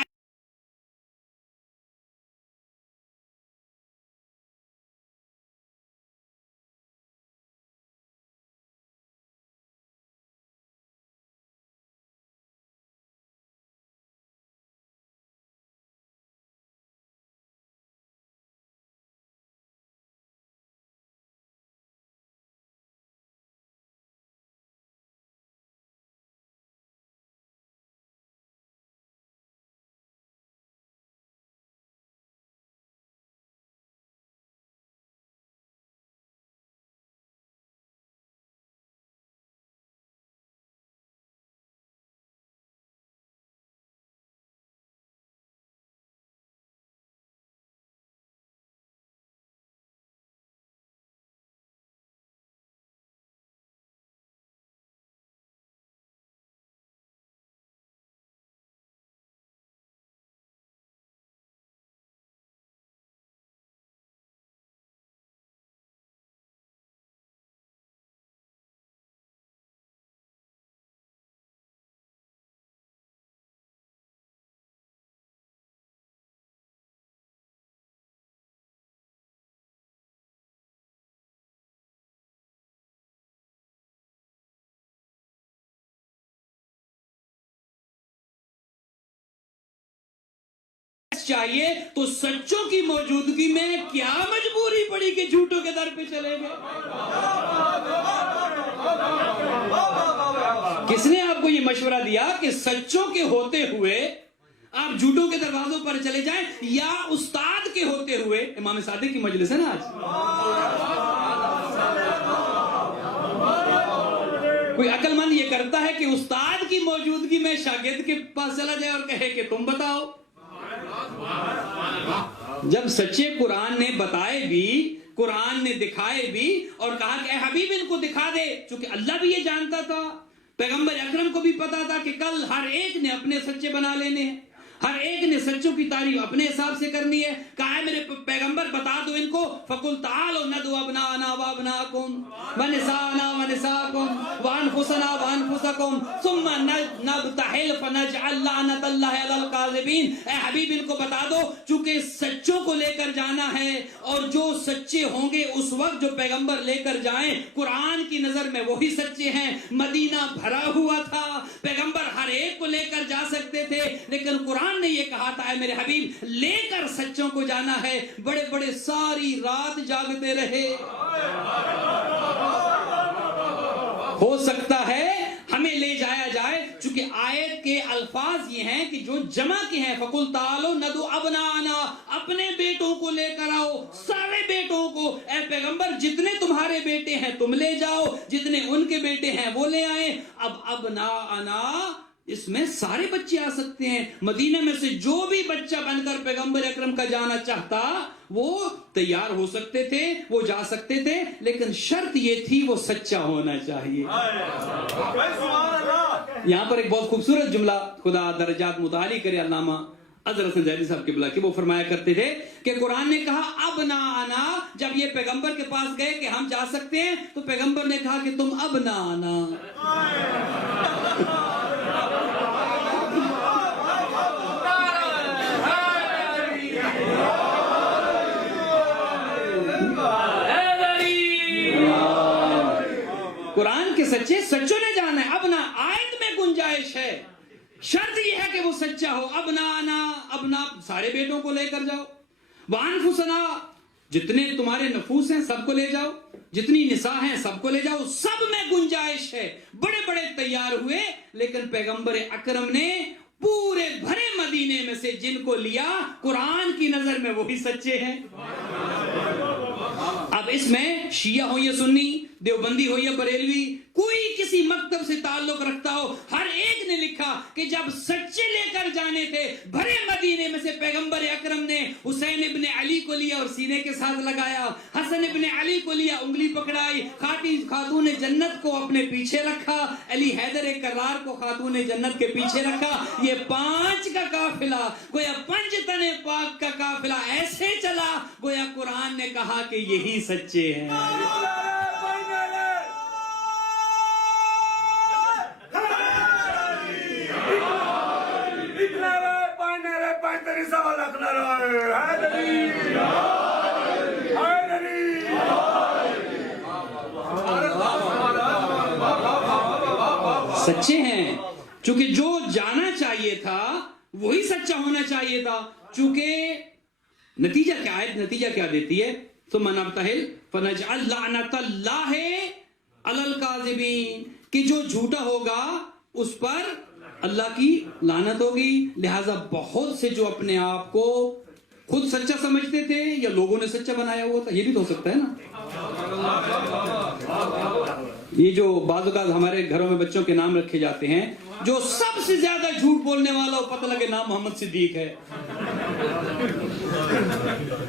چاہیے تو سچوں کی موجودگی میں کیا مجبوری پڑی کہ جھوٹوں کے در پہ چلے گئے؟ کس نے آپ کو یہ مشورہ دیا کہ سچوں کے ہوتے ہوئے آپ جھوٹوں کے دروازوں پر چلے جائیں یا استاد کے ہوتے ہوئے، امام صادق کی مجلس ہے نا آج، کوئی عقل مند یہ کرتا ہے کہ استاد کی موجودگی میں شاگرد کے پاس چلا جائے اور کہے کہ تم بتاؤ؟ جب سچے قرآن نے بتائے بھی، قرآن نے دکھائے بھی اور کہا کہ اے حبیب ان کو دکھا دے، چونکہ اللہ بھی یہ جانتا تھا، پیغمبر اکرم کو بھی پتا تھا کہ کل ہر ایک نے اپنے سچے بنا لینے ہیں، ہر ایک نے سچوں کی تعریف اپنے حساب سے کرنی ہے. کہا ہے میرے پیغمبر بتا دو ان کو، فَقُلْ تَعَالَوْا نَدْعُ أَبْنَاءَنَا وَأَبْنَاءَكُمْ وَنِسَاءَنَا وَنِسَاءَكُمْ وَأَنفُسَنَا وَأَنفُسَكُمْ ثُمَّ نَبْتَهِلْ فَنَجْعَلْ لَعْنَةَ اللَّهِ عَلَى الْكَاذِبِينَ. اے حبیب ان کو بتا دو، چونکہ سچوں کو لے کر جانا ہے اور جو سچے ہوں گے اس وقت جو پیغمبر لے کر جائیں، قرآن کی نظر میں وہی سچے ہیں. مدینہ بھرا ہوا تھا، پیغمبر ہر ایک کو لے کر جا سکتے تھے، لیکن قرآن نے یہ کہا تھا اے میرے حبیب لے کر سچوں کو جانا ہے. بڑے بڑے ساری رات جاگتے رہے. ہو سکتا ہے ہمیں لے جایا جائے، چونکہ آیت کے الفاظ یہ ہیں کہ جو جمع کے ہیں، فَقُلْ تَعَالَوْا نَدْعُ أَبْنَاءَنَا، اپنے بیٹوں کو لے کر آؤ، سارے بیٹوں کو. اے پیغمبر جتنے تمہارے بیٹے ہیں تم لے جاؤ، جتنے ان کے بیٹے ہیں وہ لے آئیں. اب ابناءنا اس میں سارے بچے آ سکتے ہیں. مدینہ میں سے جو بھی بچہ بن کر پیغمبر اکرم کا جانا چاہتا وہ تیار ہو سکتے تھے، وہ جا سکتے تھے، لیکن شرط یہ تھی وہ سچا ہونا چاہیے. یہاں پر ایک بہت خوبصورت جملہ، خدا درجات متعالی کرے، علامہ اظہر حسن زیدی صاحب قبلہ کی، وہ فرمایا کرتے تھے کہ قرآن نے کہا ابناءنا، جب یہ پیغمبر کے پاس گئے کہ ہم جا سکتے ہیں تو پیغمبر نے کہا کہ تم ابناءنا. قرآن کے سچے سچوں نے جانا ہے. ابنا آیت میں گنجائش ہے، شرط یہ ہے کہ وہ سچا ہو. ابنانا، ابنا سارے بیٹوں کو لے کر جاؤ. وانفسنا، جتنے تمہارے نفوس ہیں سب کو لے جاؤ، جتنی نساء ہیں سب کو لے جاؤ. سب میں گنجائش ہے. بڑے بڑے تیار ہوئے، لیکن پیغمبر اکرم نے پورے بھرے مدینے میں سے جن کو لیا، قرآن کی نظر میں وہی سچے ہیں. اب اس میں شیعہ ہو یا سنی، دیوبندی ہو یا بریلوی، کوئی کسی مکتب سے تعلق رکھتا ہو، ہر ایک نے لکھا کہ جب سچے لے کر جانے تھے بھرے مدینے میں سے، پیغمبر اکرم نے حسین ابن علی کو لیا اور سینے کے ساتھ لگایا، حسن ابن علی کو لیا، انگلی پکڑائی، خاتون جنت کو اپنے پیچھے رکھا، علی حیدر کرار کو خاتون جنت کے پیچھے رکھا. یہ 5 کا قافلہ، گویا 5 تن پاک کا قافلہ ایسے چلا گویا قرآن نے کہا کہ یہی سچے ہیں. سچے ہیں، چونکہ جو جانا چاہیے تھا وہی سچا ہونا چاہیے تھا. چونکہ نتیجہ کیا ہے، نتیجہ کیا دیتی ہے، ثم نبتہل فنجعل لعنت اللہ علی الکاذبین، کہ جو جھوٹا ہوگا اس پر اللہ کی لعنت ہوگی. لہٰذا بہت سے جو اپنے آپ کو خود سچا سمجھتے تھے یا لوگوں نے سچا بنایا ہوا تھا، یہ بھی تو ہو سکتا ہے نا. یہ جو بعض اوقات ہمارے گھروں میں بچوں کے نام رکھے جاتے ہیں، جو سب سے زیادہ جھوٹ بولنے والا ہو پتہ لگے نام محمد صدیق ہے،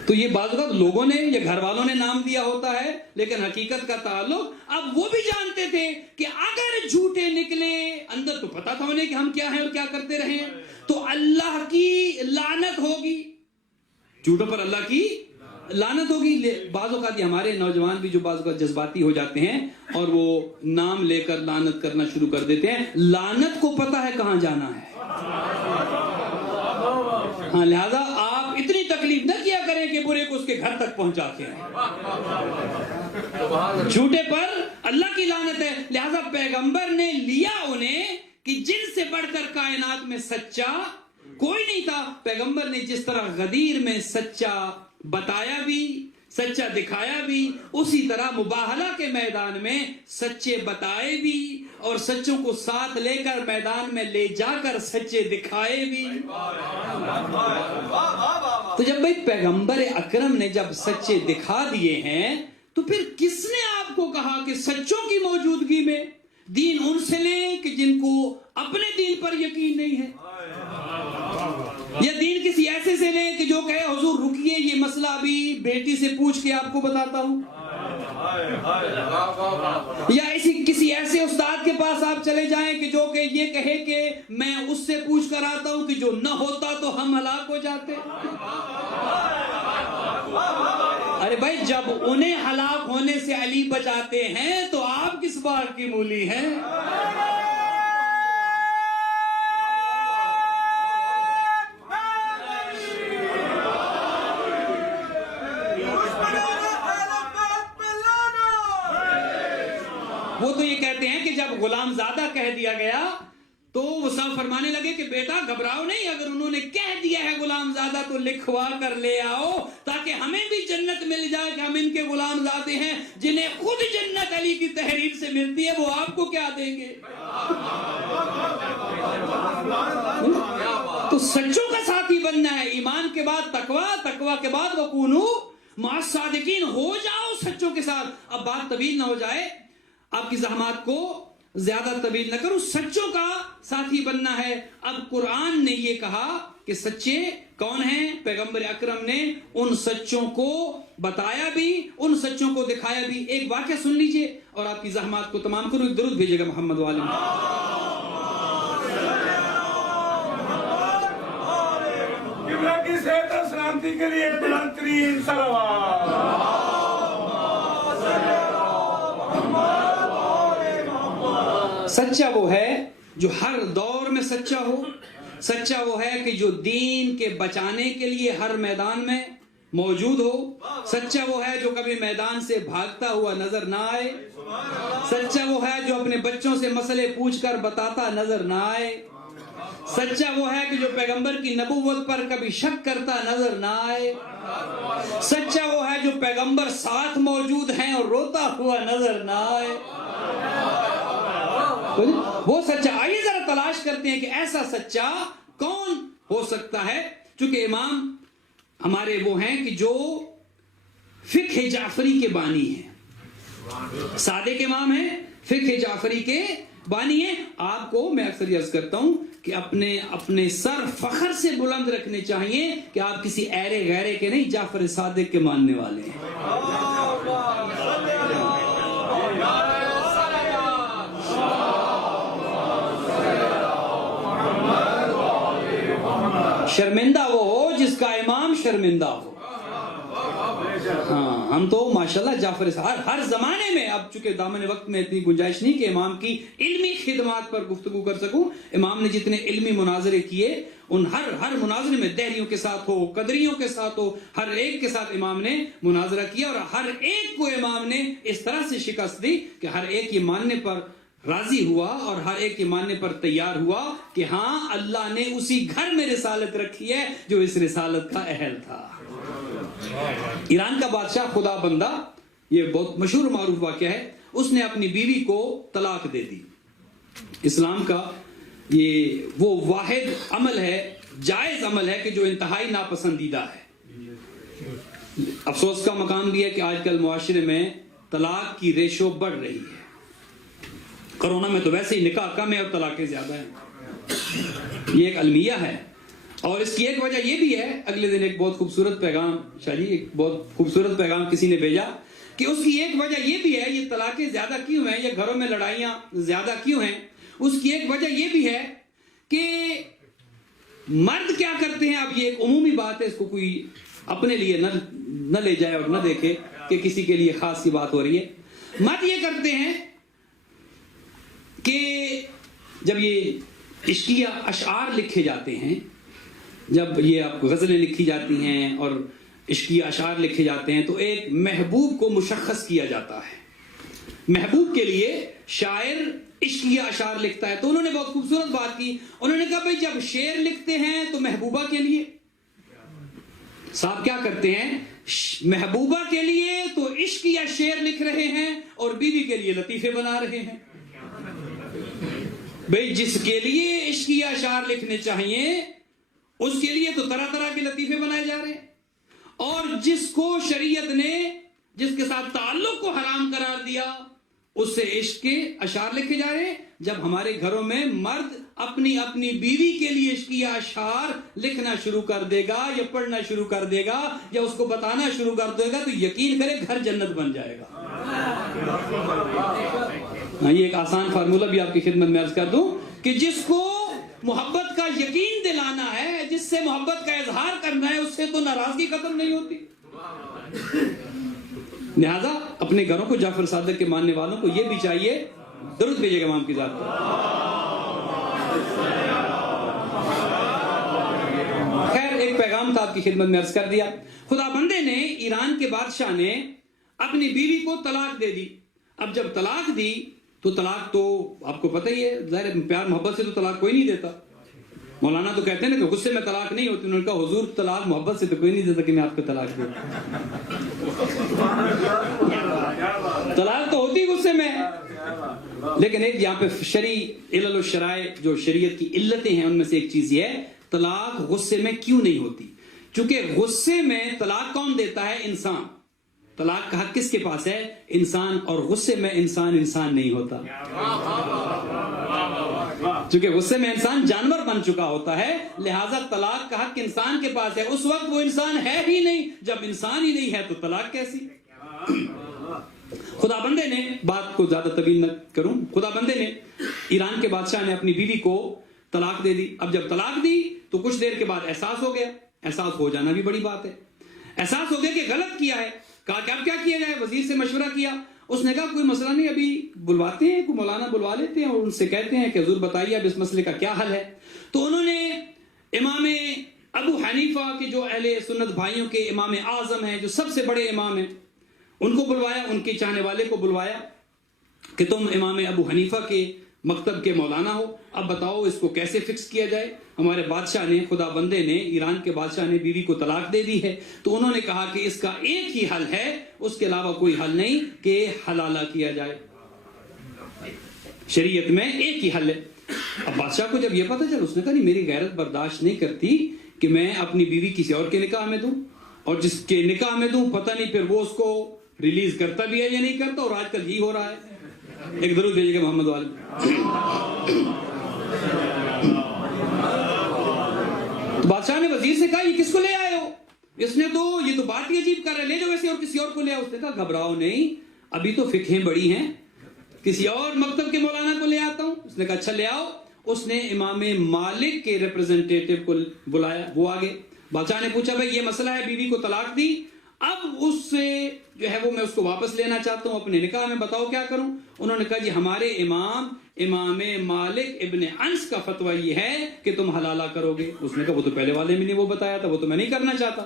تو یہ بعض اوقات لوگوں نے یا گھر والوں نے نام دیا ہوتا ہے، لیکن حقیقت کا تعلق. اب وہ بھی جانتے تھے کہ اگر جھوٹے نکلے، اندر تو پتا تھا انہیں کہ ہم کیا ہیں اور کیا کرتے رہے ہیں، تو اللہ کی لعنت ہوگی، جھوٹوں پر اللہ کی لعنت ہوگی. بعض اوقات یہ ہمارے نوجوان بھی جو بعض اوقات جذباتی ہو جاتے ہیں اور وہ نام لے کر لعنت کرنا شروع کر دیتے ہیں. لعنت کو پتا ہے کہاں جانا ہے. ہاں، لہذا آپ اتنی تکلیف نہ کیا کریں کہ برے کو اس کے گھر تک پہنچا کے آئیں. جھوٹے پر اللہ کی لعنت ہے. لہذا پیغمبر نے لیا انہیں کہ جن سے بڑھ کر کائنات میں سچا کوئی نہیں تھا. پیغمبر نے جس طرح غدیر میں سچا بتایا بھی، سچا دکھایا بھی، اسی طرح مباہلہ کے میدان میں سچے بتائے بھی اور سچوں کو ساتھ لے کر میدان میں لے جا کر سچے دکھائے بھی۔ تو جب بھائی پیغمبر اکرم نے جب سچے دکھا دیے ہیں تو پھر کس نے آپ کو کہا کہ سچوں کی موجودگی میں دین ان سے لیں کہ جن کو اپنے دین پر یقین نہیں ہے، یا دین کسی ایسے سے لیں کہ جو کہے حضور رکیے یہ مسئلہ ابھی بیٹی سے پوچھ کے آپ کو بتاتا ہوں، یا کسی ایسے استاد کے پاس آپ چلے جائیں کہ جو کہ یہ کہے کہ میں اس سے پوچھ کر آتا ہوں کہ جو نہ ہوتا تو ہم ہلاک ہو جاتے۔ ارے بھائی جب انہیں ہلاک ہونے سے علی بچاتے ہیں تو آپ کس بات کی مولی ہیں؟ وہ تو یہ کہتے ہیں کہ جب غلام زادہ کہہ دیا گیا تو وہ سب فرمانے لگے کہ بیٹا گھبراؤ نہیں، اگر انہوں نے کہہ دیا ہے غلام زادہ تو لکھوا کر لے آؤ تاکہ ہمیں بھی جنت مل جائے کہ ہم ان کے غلام زادے ہیں، جنہیں خود جنت علی کی تحریر سے ملتی ہے، وہ آپ کو کیا دیں گے؟ تو سچوں کا ساتھی بننا ہے، ایمان کے بعد تقویٰ، تقویٰ کے بعد وَكُونُوا مَعَ الصَّادِقِينَ، ہو جاؤ سچوں کے ساتھ۔ اب بات طویل نہ ہو جائے، آپ کی زحمات کو زیادہ طویل نہ کرو، سچوں کا ساتھی بننا ہے۔ اب قرآن نے یہ کہا کہ سچے کون ہیں؟ پیغمبر اکرم نے ان سچوں کو بتایا بھی، ان سچوں کو دکھایا بھی۔ ایک واقعہ سن لیجئے اور آپ کی زحمات کو تمام کرو۔ ایک درود بھیجے گا محمد والے۔ کی صحت اور سلامتی کے لیے بلند ترین صلوات۔ سچا وہ ہے جو ہر دور میں سچا ہو، سچا وہ ہے کہ جو دین کے بچانے کے لیے ہر میدان میں موجود ہو، سچا وہ ہے جو کبھی میدان سے بھاگتا ہوا نظر نہ آئے، سچا وہ ہے جو اپنے بچوں سے مسئلے پوچھ کر بتاتا نظر نہ آئے، سچا وہ ہے کہ جو پیغمبر کی نبوت پر کبھی شک کرتا نظر نہ آئے، سچا وہ ہے جو پیغمبر ساتھ موجود ہیں اور روتا ہوا نظر نہ آئے۔ وہ سچا، آئیے ذرا تلاش کرتے ہیں کہ ایسا سچا کون ہو سکتا ہے۔ چونکہ امام ہمارے وہ ہیں کہ جو فقہ جعفری کے بانی ہیں، صادق امام ہیں، فقہ جعفری کے بانی ہیں۔ آپ کو میں اکثر یہ عرض کرتا ہوں کہ اپنے سر فخر سے بلند رکھنے چاہیے کہ آپ کسی ایرے غیرے کے نہیں، جعفر صادق کے ماننے والے ہیں۔ شرمندہ وہ ہو جس کا امام شرمندہ ہو۔ ہاں ہم تو ماشاءاللہ جعفر ہر زمانے میں، اب چونکہ دامن وقت میں اتنی گنجائش نہیں کہ امام کی علمی خدمات پر گفتگو کر سکوں، امام نے جتنے علمی مناظرے کیے ان ہر مناظرے میں دہریوں کے ساتھ ہو، قدریوں کے ساتھ ہو، ہر ایک کے ساتھ امام نے مناظرہ کیا اور ہر ایک کو امام نے اس طرح سے شکست دی کہ ہر ایک یہ ماننے پر راضی ہوا اور ہر ایک یہ ماننے پر تیار ہوا کہ ہاں اللہ نے اسی گھر میں رسالت رکھی ہے جو اس رسالت کا اہل تھا۔ ایران کا بادشاہ خدا بندہ، یہ بہت مشہور معروف واقعہ ہے، اس نے اپنی بیوی کو طلاق دے دی۔ اسلام کا یہ وہ واحد عمل ہے، جائز عمل ہے کہ جو انتہائی ناپسندیدہ ہے۔ افسوس کا مقام بھی ہے کہ آج کل معاشرے میں طلاق کی ریشو بڑھ رہی ہے۔ کرونا میں تو ویسے ہی نکاح کم ہے اور طلاقیں زیادہ ہیں، یہ ایک المیہ ہے۔ اور اس کی ایک وجہ یہ بھی ہے، اگلے دن ایک بہت خوبصورت پیغام، شاہ جی ایک بہت خوبصورت پیغام کسی نے بھیجا کہ اس کی ایک وجہ یہ بھی ہے، یہ طلاقیں زیادہ کیوں ہیں، یہ گھروں میں لڑائیاں زیادہ کیوں ہیں، اس کی ایک وجہ یہ بھی ہے کہ مرد کیا کرتے ہیں۔ اب یہ ایک عمومی بات ہے، اس کو کوئی اپنے لیے نہ لے جائے اور نہ دیکھے کہ کسی کے لیے خاص سی بات ہو رہی ہے۔ مرد یہ کرتے ہیں کہ جب یہ عشقیہ اشعار لکھے جاتے ہیں، جب یہ آپ کو غزلیں لکھی جاتی ہیں اور عشقیہ اشعار لکھے جاتے ہیں تو ایک محبوب کو مشخص کیا جاتا ہے۔ محبوب کے لیے شاعر عشقیہ اشعار لکھتا ہے، تو انہوں نے بہت خوبصورت بات کی، انہوں نے کہا بھائی جب شعر لکھتے ہیں تو محبوبہ کے لیے، صاحب کیا کرتے ہیں محبوبہ کے لیے تو عشق یا شعر لکھ رہے ہیں اور بیوی کے لیے لطیفے بنا رہے ہیں. بھئی جس کے لیے عشق یا اشعار لکھنے چاہیے اس کے لیے تو طرح طرح کے لطیفے بنائے جا رہے ہیں، اور جس کو شریعت نے جس کے ساتھ تعلق کو حرام قرار دیا اس سے عشق کے اشعار لکھے جا رہے ہیں. جب ہمارے گھروں میں مرد اپنی اپنی بیوی کے لیے عشق یا اشعار لکھنا شروع کر دے گا یا پڑھنا شروع کر دے گا یا اس کو بتانا شروع کر دے گا تو یقین کرے گھر جنت بن جائے گا. یہ ایک آسان فارمولہ بھی آپ کی خدمت میں عرض کر دوں کہ جس کو محبت کا یقین دلانا ہے، جس سے محبت کا اظہار کرنا ہے، اس سے تو ناراضگی ختم نہیں ہوتی. لہذا اپنے گھروں کو جعفر صادق کے ماننے والوں کو یہ بھی چاہیے درود بھیجیے گا امام کی ذات پر. خیر ایک پیغام تھا آپ کی خدمت میں عرض کر دیا. خدا بندے نے ایران کے بادشاہ نے اپنی بیوی کو طلاق دے دی. اب جب طلاق دی تو طلاق تو آپ کو پتہ ہی ہے، ظاہر پیار محبت سے تو طلاق کوئی نہیں دیتا. مولانا تو کہتے ہیں نا کہ غصے میں طلاق نہیں ہوتی. انہوں نے کہا حضور طلاق محبت سے تو کوئی نہیں دیتا کہ میں آپ کو طلاق دوں. طلاق تو ہوتی غصے میں، لیکن ایک یہاں پہ شرعی علل و شرائع جو شریعت کی علتیں ہیں ان میں سے ایک چیز یہ ہے طلاق غصے میں کیوں نہیں ہوتی. چونکہ غصے میں طلاق کون دیتا ہے؟ انسان. طلاق کا حق کس کے پاس ہے؟ انسان. اور غصے میں انسان نہیں ہوتا. چونکہ غصے میں انسان جانور بن چکا ہوتا ہے، لہذا طلاق کا حق انسان کے پاس ہے. اس وقت وہ انسان ہے ہی نہیں. جب انسان ہی نہیں ہے تو طلاق کیسی؟ خدا بندے نے، بات کو زیادہ طویل نہ کروں، خدا بندے نے ایران کے بادشاہ نے اپنی بیوی کو طلاق دے دی. اب جب طلاق دی تو کچھ دیر کے بعد احساس ہو گیا. احساس ہو جانا بھی بڑی بات ہے. احساس ہو گیا کہ غلط کیا ہے. کہا کہ اب کیا کیا جائے؟ وزیر سے مشورہ کیا. اس نے کہا کوئی مسئلہ نہیں، ابھی بلواتے ہیں، کوئی مولانا بلوا لیتے ہیں اور ان سے کہتے ہیں کہ حضور بتائیے اب اس مسئلے کا کیا حل ہے. تو انہوں نے امام ابو حنیفہ کے جو اہل سنت بھائیوں کے امام اعظم ہیں، جو سب سے بڑے امام ہیں، ان کو بلوایا. ان کے چاہنے والے کو بلوایا کہ تم امام ابو حنیفہ کے مکتب کے مولانا ہو، اب بتاؤ اس کو کیسے فکس کیا جائے. ہمارے بادشاہ نے، خدا بندے نے، ایران کے بادشاہ نے بیوی کو طلاق دے دی ہے. تو انہوں نے کہا کہ اس کا ایک ہی حل ہے، اس کے علاوہ کوئی حل نہیں، کہ حلالہ کیا جائے. شریعت میں ایک ہی حل ہے. اب بادشاہ کو جب یہ پتہ چلا، اس نے کہا نہیں، میری غیرت برداشت نہیں کرتی کہ میں اپنی بیوی کسی اور کے نکاح میں دوں، اور جس کے نکاح میں دوں پتہ نہیں پھر وہ اس کو ریلیز کرتا بھی ہے یا نہیں کرتا. اور آج کل یہ ہو رہا ہے. ایک درود بھیجیے گا محمد والے. تو بادشاہ نے وزیر سے کہا یہ کس کو لے آئے ہو؟ اس نے تو یہ تو بات ہی عجیب کر رہا ہے، لے جاؤ ویسے اور کسی اور کو لے آؤ. اس نے کہا گھبراؤ نہیں، ابھی تو فقہیں بڑی ہیں، کسی اور مکتب کے مولانا کو لے آتا ہوں. اس نے کہا اچھا لے آؤ. اس نے امام مالک کے ریپرزنٹیٹیو کو بلایا. وہ آگے. بادشاہ نے پوچھا بھائی یہ مسئلہ ہے، بیوی کو طلاق دی، اب اس سے جو ہے وہ میں اس کو واپس لینا چاہتا ہوں اپنے نکاح میں، بتاؤ کیا کروں. انہوں نے کہا جی ہمارے امام مالک ابن انس کا فتویٰ یہ ہے کہ تم حلالہ کرو گے. اس نے کہا وہ تو پہلے والے میں نے وہ بتایا تھا، وہ تو میں نہیں کرنا چاہتا.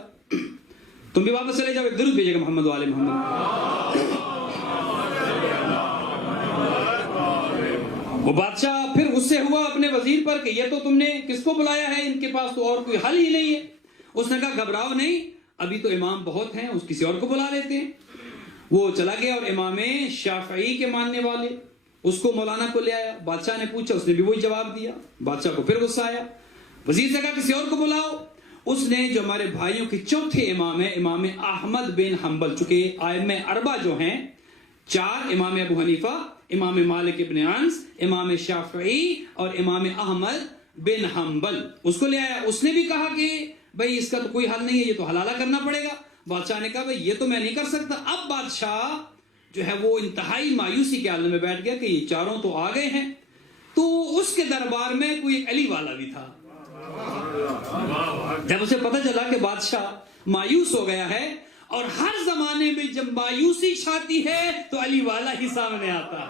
تم بھی واپس چلے جاؤ. ایک درود بھیجیے گا محمد والے محمد. وہ بادشاہ پھر غصے ہوا اپنے وزیر پر کہ یہ تو تم نے کس کو بلایا ہے، ان کے پاس تو اور کوئی حل ہی نہیں ہے. اس نے کہا گھبراؤ نہیں، ابھی تو امام بہت ہیں، اس کسی اور کو بلا لیتے ہیں. وہ چلا گیا اور امام شافعی کے ماننے والے اس کو مولانا کو لے آیا. بادشاہ نے پوچھا، اس نے بھی وہی جواب دیا. بادشاہ کو پھر غصہ آیا. وزیر سے کہا کسی اور کو بلاؤ. اس نے جو ہمارے بھائیوں کے چوتھے امام ہیں، امام احمد بن حنبل، چونکہ ائمہ اربعہ جو ہیں چار، امام ابو حنیفہ، امام مالک ابن انس، امام شافعی اور امام احمد بن حنبل، اس کو لے آیا. اس نے بھی کہا کہ بھئی اس کا تو کوئی حل نہیں ہے، یہ تو حلالہ کرنا پڑے گا. بادشاہ نے کہا بھئی یہ تو میں نہیں کر سکتا. اب بادشاہ جو ہے وہ انتہائی مایوسی کے عالم میں بیٹھ گیا کہ یہ چاروں تو آ گئے ہیں. تو اس کے دربار میں کوئی ایک علی والا بھی تھا. جب اسے پتہ چلا کہ بادشاہ مایوس ہو گیا ہے، اور ہر زمانے میں جب مایوسی چھاتی ہے تو علی والا ہی سامنے آتا ہے.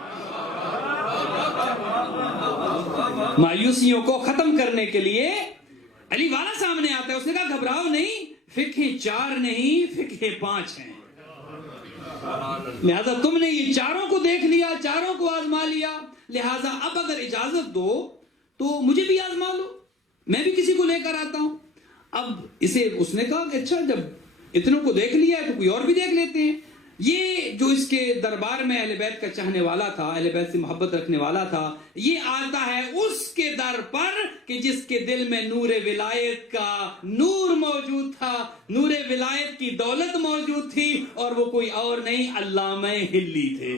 مایوسیوں کو ختم کرنے کے لیے علی والا سامنے آتا ہے. اس نے کہا گھبراؤ نہیں، فقہیں چار نہیں، فقہیں 5 ہیں. لہذا تم نے یہ چاروں کو دیکھ لیا، چاروں کو آزما لیا، لہذا اب اگر اجازت دو تو مجھے بھی آزما لو، میں بھی کسی کو لے کر آتا ہوں. اب اسے اس نے کہا کہ اچھا جب اتنوں کو دیکھ لیا ہے تو کوئی اور بھی دیکھ لیتے ہیں. یہ جو اس کے دربار میں اہل بیت کا چاہنے والا تھا, اہل بیت سے محبت رکھنے والا تھا, یہ آتا ہے اس کے در پر کہ جس کے دل میں نور ولایت کا نور موجود تھا, نور ولایت کی دولت موجود تھی, اور وہ کوئی اور نہیں علامہ حلی تھے.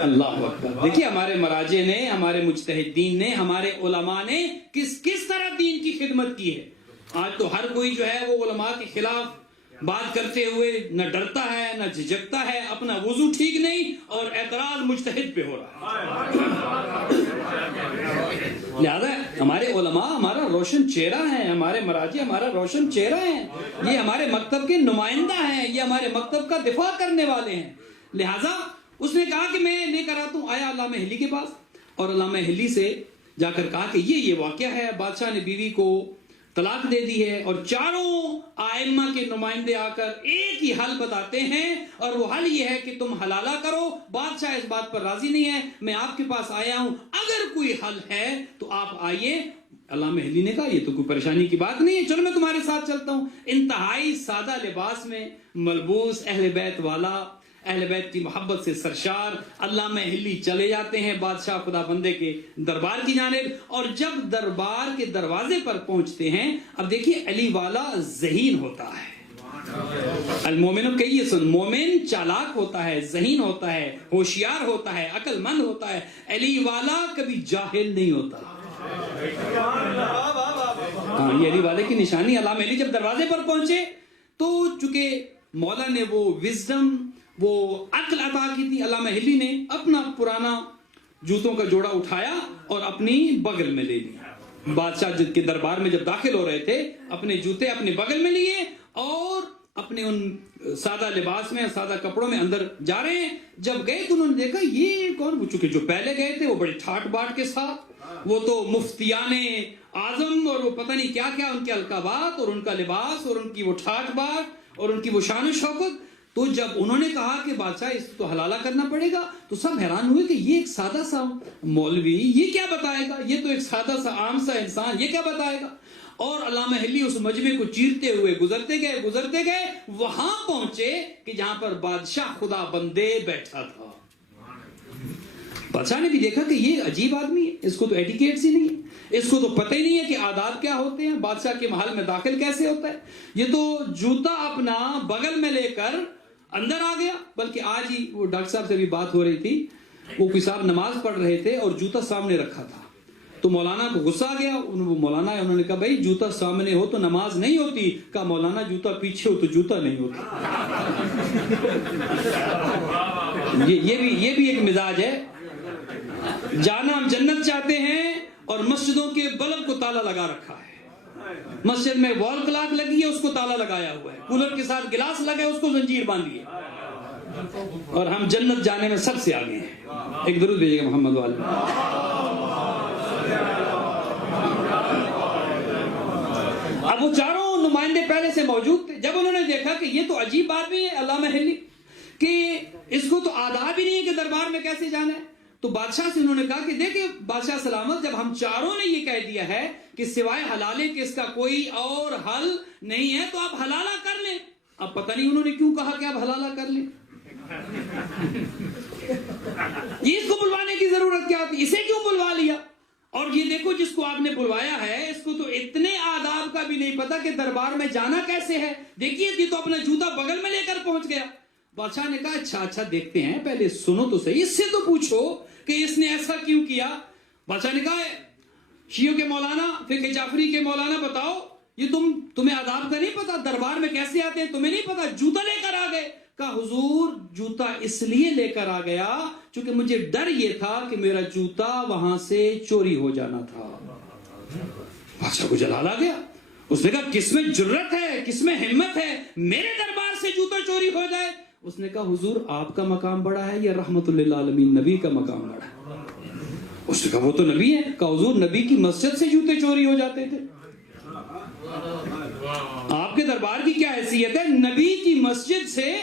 اللہ اکبر. دیکھیے ہمارے مراجع نے, ہمارے مجتہدین نے, ہمارے علماء نے کس طرح دین کی خدمت کی ہے. آج تو ہر کوئی جو ہے وہ علماء کے خلاف بات کرتے ہوئے نہ ڈرتا ہے نہ جھجکتا ہے, اپنا وضو ٹھیک نہیں اور اعتراض مجتہد پہ ہو رہا ہے. لہذا ہمارے علماء ہمارا روشن چہرہ ہیں, ہمارے مراجع ہمارا روشن چہرہ ہیں, یہ ہمارے مکتب کے نمائندہ ہیں, یہ ہمارے مکتب کا دفاع کرنے والے ہیں. لہذا اس نے کہا کہ میں لے کر آتا ہوں, آیا علامہ حلی کے پاس اور علامہ حلی سے جا کر کہا کہ یہ واقعہ ہے, بادشاہ نے بیوی کو طلاق دے دی ہے, اور چاروں آئمہ کے نمائندے آ کر ایک ہی حل بتاتے ہیں, اور وہ حل یہ ہے کہ تم حلالہ کرو. بادشاہ اس بات پر راضی نہیں ہے, میں آپ کے پاس آیا ہوں, اگر کوئی حل ہے تو آپ آئیے. علامہ حلی نے کہا یہ تو کوئی پریشانی کی بات نہیں ہے, چلو میں تمہارے ساتھ چلتا ہوں. انتہائی سادہ لباس میں ملبوس, اہل بیت والا, اہل بیت کی محبت سے سرشار علامہ حلی چلے جاتے ہیں بادشاہ خدا بندے کے دربار کی جانب. اور جب دربار کے دروازے پر پہنچتے ہیں, اب دیکھیے علی والا ذہین ہوتا ہے. المومن کہیے سن, مومن چالاک ہوتا ہے, ذہین ہوتا ہے, ہوشیار ہوتا ہے, عقل مند ہوتا ہے. علی والا کبھی جاہل نہیں ہوتا. ہاں, یہ علی والے کی نشانی. علامہ علی جب دروازے پر پہنچے تو چونکہ مولا نے وہ وزڈم, وہ عقل عطا کی تھی, علامہ حلی نے اپنا پرانا جوتوں کا جوڑا اٹھایا اور اپنی بغل میں لے لیا. بادشاہ کے دربار میں جب داخل ہو رہے تھے, اپنے جوتے اپنے بغل میں لیے اور اپنے ان سادہ لباس میں, سادہ کپڑوں میں اندر جا رہے ہیں. جب گئے تو انہوں نے دیکھا یہ کون, وہ چونکہ جو پہلے گئے تھے وہ بڑے ٹھاٹ باٹ کے ساتھ, وہ تو مفتیان اعظم اور وہ پتہ نہیں کیا کیا ان کے القابات اور ان کا لباس اور ان کی وہ ٹھاٹ باٹ اور ان کی وہ شان و شوکت. تو جب انہوں نے کہا کہ بادشاہ اس کو حلالہ کرنا پڑے گا, تو سب حیران ہوئے کہ یہ ایک سادہ سا مولوی یہ کیا بتائے گا, یہ تو ایک سادہ سا عام سا انسان یہ کیا بتائے گا. اور علامہ حلی اس مجمع کو چیرتے ہوئے گزرتے گئے, وہاں پہنچے کہ جہاں پر بادشاہ خدا بندے بیٹھا تھا. بادشاہ نے بھی دیکھا کہ یہ عجیب آدمی ہے, اس کو تو ایٹیکیٹس ہی نہیں ہے, اس کو تو پتہ ہی نہیں ہے کہ آداب کیا ہوتے ہیں, بادشاہ کے محل میں داخل کیسے ہوتا ہے. یہ تو جوتا اپنا بغل میں لے کر اندر آ گیا. بلکہ آج ہی وہ ڈاکٹر صاحب سے بھی بات ہو رہی تھی, وہ کوئی صاحب نماز پڑھ رہے تھے اور جوتا سامنے رکھا تھا, تو مولانا کو غصہ آ گیا. وہ مولانا ہے, انہوں نے کہا بھائی جوتا سامنے ہو تو نماز نہیں ہوتی. کہا مولانا جوتا پیچھے ہو تو جوتا نہیں ہوتا. یہ بھی ایک مزاج ہے. جانا ہم جنت چاہتے ہیں اور مسجدوں کے بلب کو تالا لگا رکھا ہے. مسجد میں وال کلاک لگی ہے, اس کو تالا لگایا ہوا ہے, کولر کے ساتھ گلاس لگا ہے, اس کو زنجیر باندھی ہے, اور ہم جنت جانے میں سب سے آگے ہیں. ایک درود بھیجیے گا محمد والے. اب وہ چاروں نمائندے پہلے سے موجود تھے. جب انہوں نے دیکھا کہ یہ تو عجیب آدمی ہے علامہ حلی, کہ اس کو تو آداب ہی نہیں ہے کہ دربار میں کیسے جانا ہے, تو بادشاہ سے انہوں نے کہا کہ دیکھیں بادشاہ سلامت, جب ہم چاروں نے یہ کہہ دیا ہے کہ سوائے حلالے کے اس کا کوئی اور حل نہیں ہے, تو آپ حلالہ کر لیں. اب پتہ نہیں انہوں نے کیوں کہا کہ آپ حلالہ کر لیں. یہ اس کو بلوانے کی ضرورت کیا تھی, اسے کیوں بلوا لیا. اور یہ دیکھو جس کو آپ نے بلوایا ہے, اس کو تو اتنے آداب کا بھی نہیں پتا کہ دربار میں جانا کیسے ہے. دیکھیے یہ تو اپنا جوتا بغل میں لے کر پہنچ گیا. بادشاہ نے کہا اچھا دیکھتے ہیں, پہلے سنو تو صحیح, اس سے تو پوچھو کہ اس نے ایسا کیوں کیا. بادشاہ نے کہا شیعوں کے مولانا, فقہ جعفری کے مولانا بتاؤ, یہ تمہیں آداب کا نہیں پتا, دربار میں کیسے آتے ہیں تمہیں نہیں پتا, جوتا لے کر آ گئے. کہا حضور جوتا اس لیے لے کر آ گیا چونکہ مجھے ڈر یہ تھا کہ میرا جوتا وہاں سے چوری ہو جانا تھا. بادشاہ کو جلال آ گیا. اس نے کہا کس میں جرت ہے, کس میں ہمت ہے, میرے دربار سے جوتا چوری ہو جائے. اس نے کہا حضور آپ کا مقام بڑا ہے یا رحمت للعالمین نبی کا مقام بڑا ہے. اس نے کہا وہ تو نبی ہے. کہا حضور نبی کی مسجد سے جوتے چوری ہو جاتے تھے, آپ کے دربار کی کیا حیثیت ہے. نبی کی مسجد سے,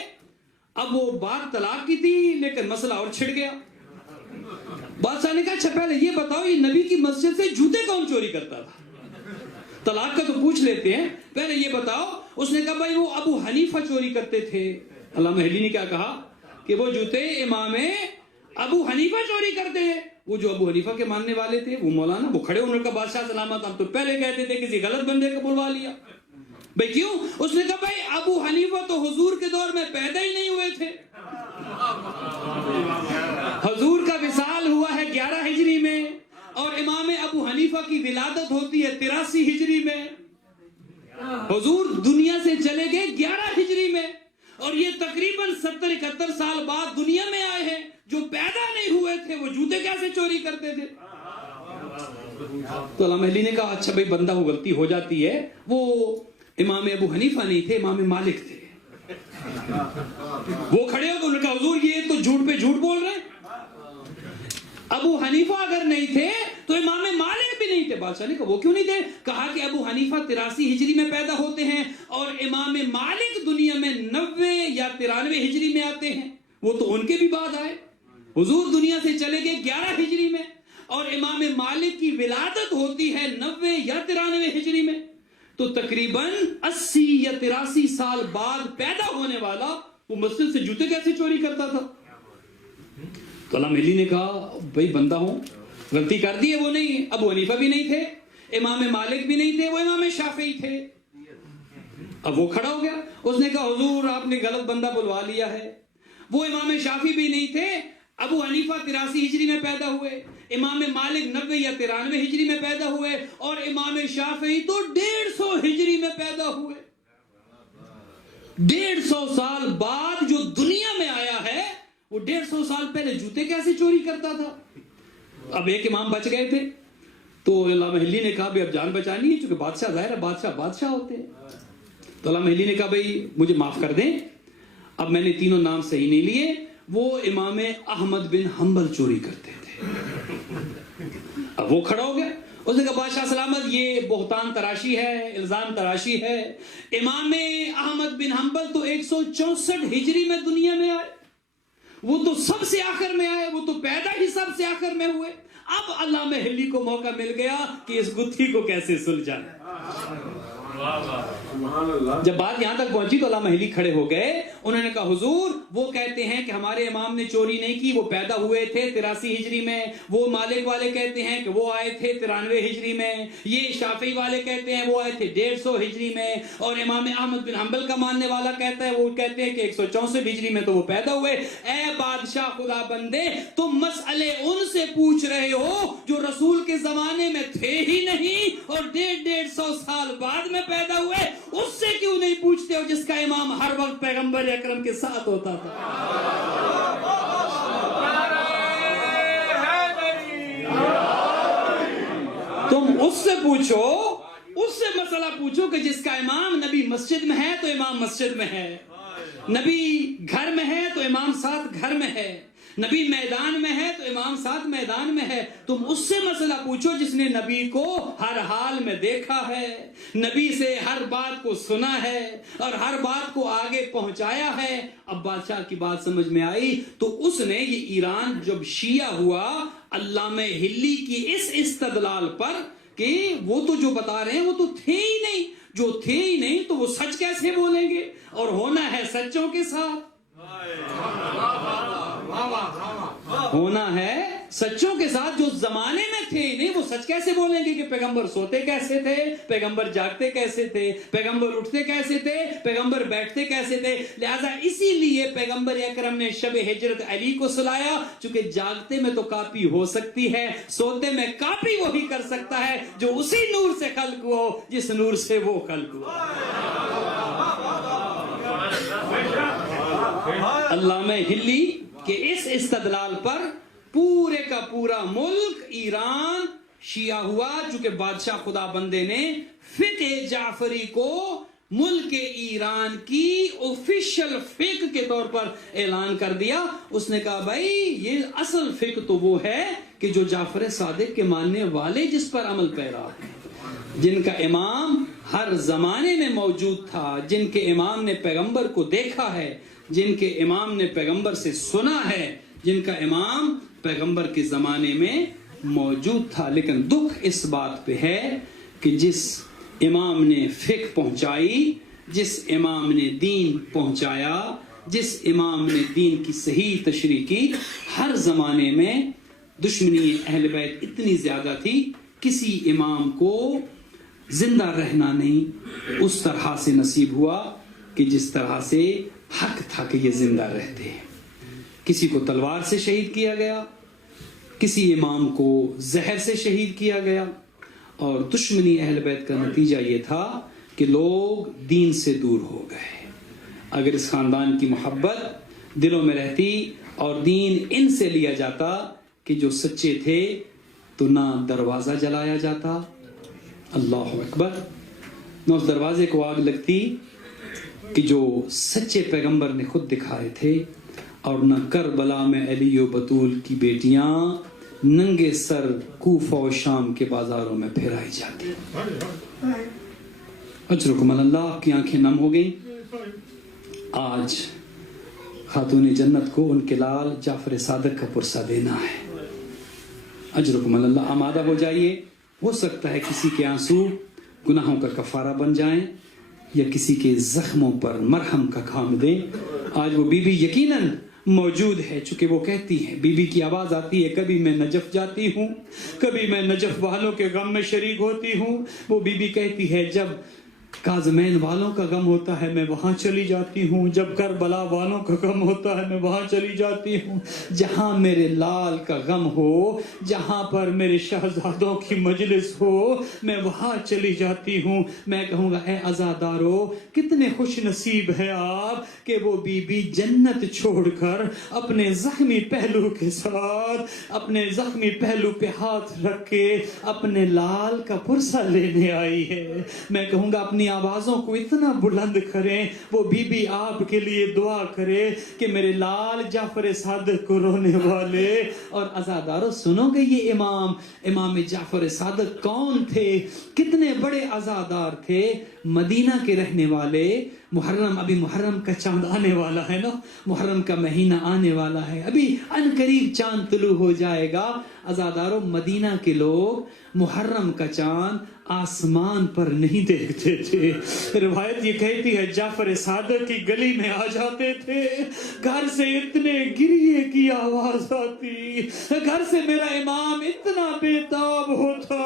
اب وہ بات طلاق کی تھی لیکن مسئلہ اور چھڑ گیا. بادشاہ نے کہا اچھا پہلے یہ بتاؤ یہ نبی کی مسجد سے جوتے کون چوری کرتا تھا. طلاق کا تو پوچھ لیتے ہیں, پہلے یہ بتاؤ اس نے کہا بھائی وہ ابو حنیفہ چوری کرتے تھے. علامہ ہلی نے کیا کہا کہ وہ جوتے امام ابو حنیفہ چوری کرتے ہیں. وہ جو ابو حنیفہ کے ماننے والے تھے وہ مولانا وہ کھڑے انہوں نے کہا بادشاہ سلامت ہم تو پہلے کہتے تھے کسی غلط بندے کو بلوا لیا. بھائی کیوں؟ اس نے کہا بھائی ابو حنیفہ تو حضور کے دور میں پیدا ہی نہیں ہوئے تھے. حضور کا وصال ہوا ہے 11 ہجری میں اور امام ابو حنیفہ کی ولادت ہوتی ہے 83 ہجری میں. حضور دنیا سے چلے گئے 11 ہجری میں اور یہ تقریباً 70-71 سال بعد دنیا میں آئے ہیں. جو پیدا نہیں ہوئے تھے وہ جوتے کیسے چوری کرتے تھے؟ تو علامہ علی نے کہا اچھا بھائی بندہ وہ غلطی ہو جاتی ہے. وہ امام ابو حنیفہ نہیں تھے، امام مالک تھے. وہ کھڑے ہو گئے انہوں نے کہا حضور یہ تو جھوٹ پہ جھوٹ بول رہے ہیں. ابو حنیفہ اگر نہیں تھے تو امام مالک بھی نہیں تھے. بادشاہ نے کہا وہ کیوں نہیں تھے؟ کہا کہ ابو حنیفہ 83 ہجری میں پیدا ہوتے ہیں اور امام مالک دنیا میں 90 یا 93 ہجری میں آتے ہیں. وہ تو ان کے بھی بعد آئے. حضور دنیا سے چلے گئے 11 ہجری میں اور امام مالک کی ولادت ہوتی ہے 90 یا 93 ہجری میں. تو تقریباً 80 یا 83 سال بعد پیدا ہونے والا وہ مسجد سے جوتے کیسے چوری کرتا تھا؟ تو علامہ علی نے کہا بھائی بندہ ہوں غلطی کر دی ہے. وہ نہیں، ابو حنیفہ بھی نہیں تھے، امام مالک بھی نہیں تھے، وہ امام شافعی تھے. اب وہ کھڑا ہو گیا اس نے کہا حضور آپ نے غلط بندہ بلوا لیا ہے. وہ امام شافعی بھی نہیں تھے. ابو حنیفہ 83 ہجری میں پیدا ہوئے، امام مالک 90 یا 93 ہجری میں پیدا ہوئے اور امام شافعی تو 150 ہجری میں پیدا ہوئے. 150 سال بعد جو دنیا میں آیا ہے وہ 150 سال پہلے جوتے کیسے چوری کرتا تھا؟ اب ایک امام بچ گئے تھے. تو علامہ حلی نے کہا بھی اب جان بچانی ہے چونکہ بادشاہ ظاہر ہے بادشاہ ہوتے ہیں. تو علامہ حلی نے کہا بھائی مجھے معاف کر دیں، اب میں نے تینوں نام صحیح نہیں لیے. وہ امام احمد بن حنبل چوری کرتے تھے. اب وہ کھڑا ہو گیا اس نے کہا بادشاہ سلامت یہ بہتان تراشی ہے، الزام تراشی ہے. امام احمد بن حنبل تو 164 ہجری میں دنیا میں آئے، وہ تو سب سے آخر میں آئے، وہ تو پیدا ہی سب سے آخر میں ہوئے. اب علامہ حلی کو موقع مل گیا کہ اس گتھی کو کیسے سلجھائیں. جب بات یہاں تک پہنچی تو علامہ حلی کھڑے ہو گئے. انہوں نے کہا حضور وہ کہتے ہیں کہ ہمارے امام نے چوری نہیں کی، وہ پیدا ہوئے تھے 83 ہجری میں. وہ مالک والے کہتے ہیں کہ وہ آئے تھے 93 ہجری میں. یہ شافعی والے کہتے ہیں وہ آئے تھے 150 ہجری میں. اور امام احمد بن حنبل کا ماننے والا کہتا ہے وہ کہتے ہیں کہ 164 ہجری میں تو وہ پیدا ہوئے. اے بادشاہ خدا بندے تم مسئلے ان سے پوچھ رہے ہو جو رسول کے زمانے میں تھے ہی نہیں اور 150 سال بعد میں پیدا ہوئے. اس سے کیوں نہیں پوچھتے ہو جس کا امام ہر وقت پیغمبر اکرم کے ساتھ ہوتا تھا؟ تم اس سے پوچھو، اس سے مسئلہ پوچھو کہ جس کا امام نبی مسجد میں ہے تو امام مسجد میں ہے، نبی گھر میں ہے تو امام ساتھ گھر میں ہے، نبی میدان میں ہے تو امام ساتھ میدان میں ہے. تم اس سے مسئلہ پوچھو جس نے نبی کو ہر حال میں دیکھا ہے، نبی سے ہر بات کو سنا ہے اور ہر بات کو آگے پہنچایا ہے. اب بادشاہ کی بات سمجھ میں آئی تو اس نے یہ ایران جب شیعہ ہوا علامہ حلی کی اس استدلال پر کہ وہ تو جو بتا رہے ہیں وہ تو تھے ہی نہیں، جو تھے ہی نہیں تو وہ سچ کیسے بولیں گے اور ہونا ہے سچوں کے ساتھ، ہونا ہے سچوں کے ساتھ. جو زمانے میں تھے ہی نہیں وہ سچ کیسے بولیں گے کہ پیغمبر سوتے کیسے تھے، پیغمبر جاگتے کیسے تھے، پیغمبر اٹھتے کیسے تھے، پیغمبر بیٹھتے کیسے تھے. لہذا اسی لیے پیغمبر اکرم نے شب ہجرت علی کو سلایا چونکہ جاگتے میں تو کاپی ہو سکتی ہے، سوتے میں کاپی وہی کر سکتا ہے جو اسی نور سے خلق ہو جس نور سے وہ خلق ہو. علامہ حلی کہ اس استدلال پر پورے کا پورا ملک ایران شیعہ ہوا چونکہ بادشاہ خدا بندے نے فقہ جعفری کو ملک ایران کی آفیشل فقہ کے طور پر اعلان کر دیا. اس نے کہا بھائی یہ اصل فقہ تو وہ ہے کہ جو جعفر صادق کے ماننے والے جس پر عمل پیرا ہیں، جن کا امام ہر زمانے میں موجود تھا، جن کے امام نے پیغمبر کو دیکھا ہے، جن کے امام نے پیغمبر سے سنا ہے، جن کا امام پیغمبر کے زمانے میں موجود تھا. لیکن دکھ اس بات پہ ہے کہ جس امام نے فقہ پہنچائی، جس امام نے دین پہنچایا، جس امام نے دین کی صحیح تشریح کی، ہر زمانے میں دشمنی اہل بیت اتنی زیادہ تھی، کسی امام کو زندہ رہنا نہیں اس طرح سے نصیب ہوا کہ جس طرح سے حق تھا کہ یہ زندہ رہتے ہیں۔ کسی کو تلوار سے شہید کیا گیا، کسی امام کو زہر سے شہید کیا گیا، اور دشمنی اہل بیت کا نتیجہ یہ تھا کہ لوگ دین سے دور ہو گئے۔ اگر اس خاندان کی محبت دلوں میں رہتی اور دین ان سے لیا جاتا کہ جو سچے تھے، تو نہ دروازہ جلایا جاتا، اللہ اکبر، نہ اس دروازے کو آگ لگتی کہ جو سچے پیغمبر نے خود دکھائے تھے، اور نہ کربلا میں علی و بطول کی بیٹیاں ننگے سر کوفہ و شام کے بازاروں میں پھرائی جاتی۔ اجرکم اللہ، آپ کی آنکھیں نم ہو گئیں۔ آج خاتون جنت کو ان کے لال جعفر صادق کا پرسہ دینا ہے۔ اجرکم اللہ، آمادہ ہو جائیے۔ ہو سکتا ہے کسی کے آنسو گناہوں کا کفارہ بن جائیں یا کسی کے زخموں پر مرہم کا کام دیں۔ آج وہ بی بی یقیناً موجود ہے، چونکہ وہ کہتی ہیں، بی بی کی آواز آتی ہے، کبھی میں نجف جاتی ہوں، کبھی میں نجف والوں کے غم میں شریک ہوتی ہوں۔ وہ بی بی کہتی ہے، جب کاظمین والوں کا غم ہوتا ہے میں وہاں چلی جاتی ہوں، جب کربلا والوں کا غم ہوتا ہے میں وہاں چلی جاتی ہوں۔ جہاں میرے لال کا غم ہو، جہاں پر میرے شہزادوں کی مجلس ہو، میں وہاں چلی جاتی ہوں۔ میں کہوں گا، اے عزادارو، کتنے خوش نصیب ہیں آپ کہ وہ بی بی جنت چھوڑ کر اپنے زخمی پہلو کے ساتھ، اپنے زخمی پہلو پہ ہاتھ رکھ کے اپنے لال کا پرسہ لینے آئی ہے۔ میں کہوں گا، اپنی آوازوں کو اتنا بلند کریں، وہ بی بی آپ کے لیے دعا کرے کہ میرے لال جعفر صادق کو رونے والے۔ اور عزادارو، سنو گے یہ امام جعفر صادق کون تھے؟ کتنے بڑے عزادار تھے، مدینہ کے رہنے والے۔ محرم، ابھی محرم کا چاند آنے والا ہے نا، محرم کا مہینہ آنے والا ہے، ابھی ان قریب چاند طلوع ہو جائے گا۔ عزادارو، مدینہ کے لوگ محرم کا چاند آسمان پر نہیں دیکھتے تھے۔ روایت یہ کہتی ہے، جعفر صادق کی گلی میں آ جاتے تھے، گھر سے اتنے گریے کی آواز آتی، گھر سے میرا امام اتنا بےتاب ہوتا،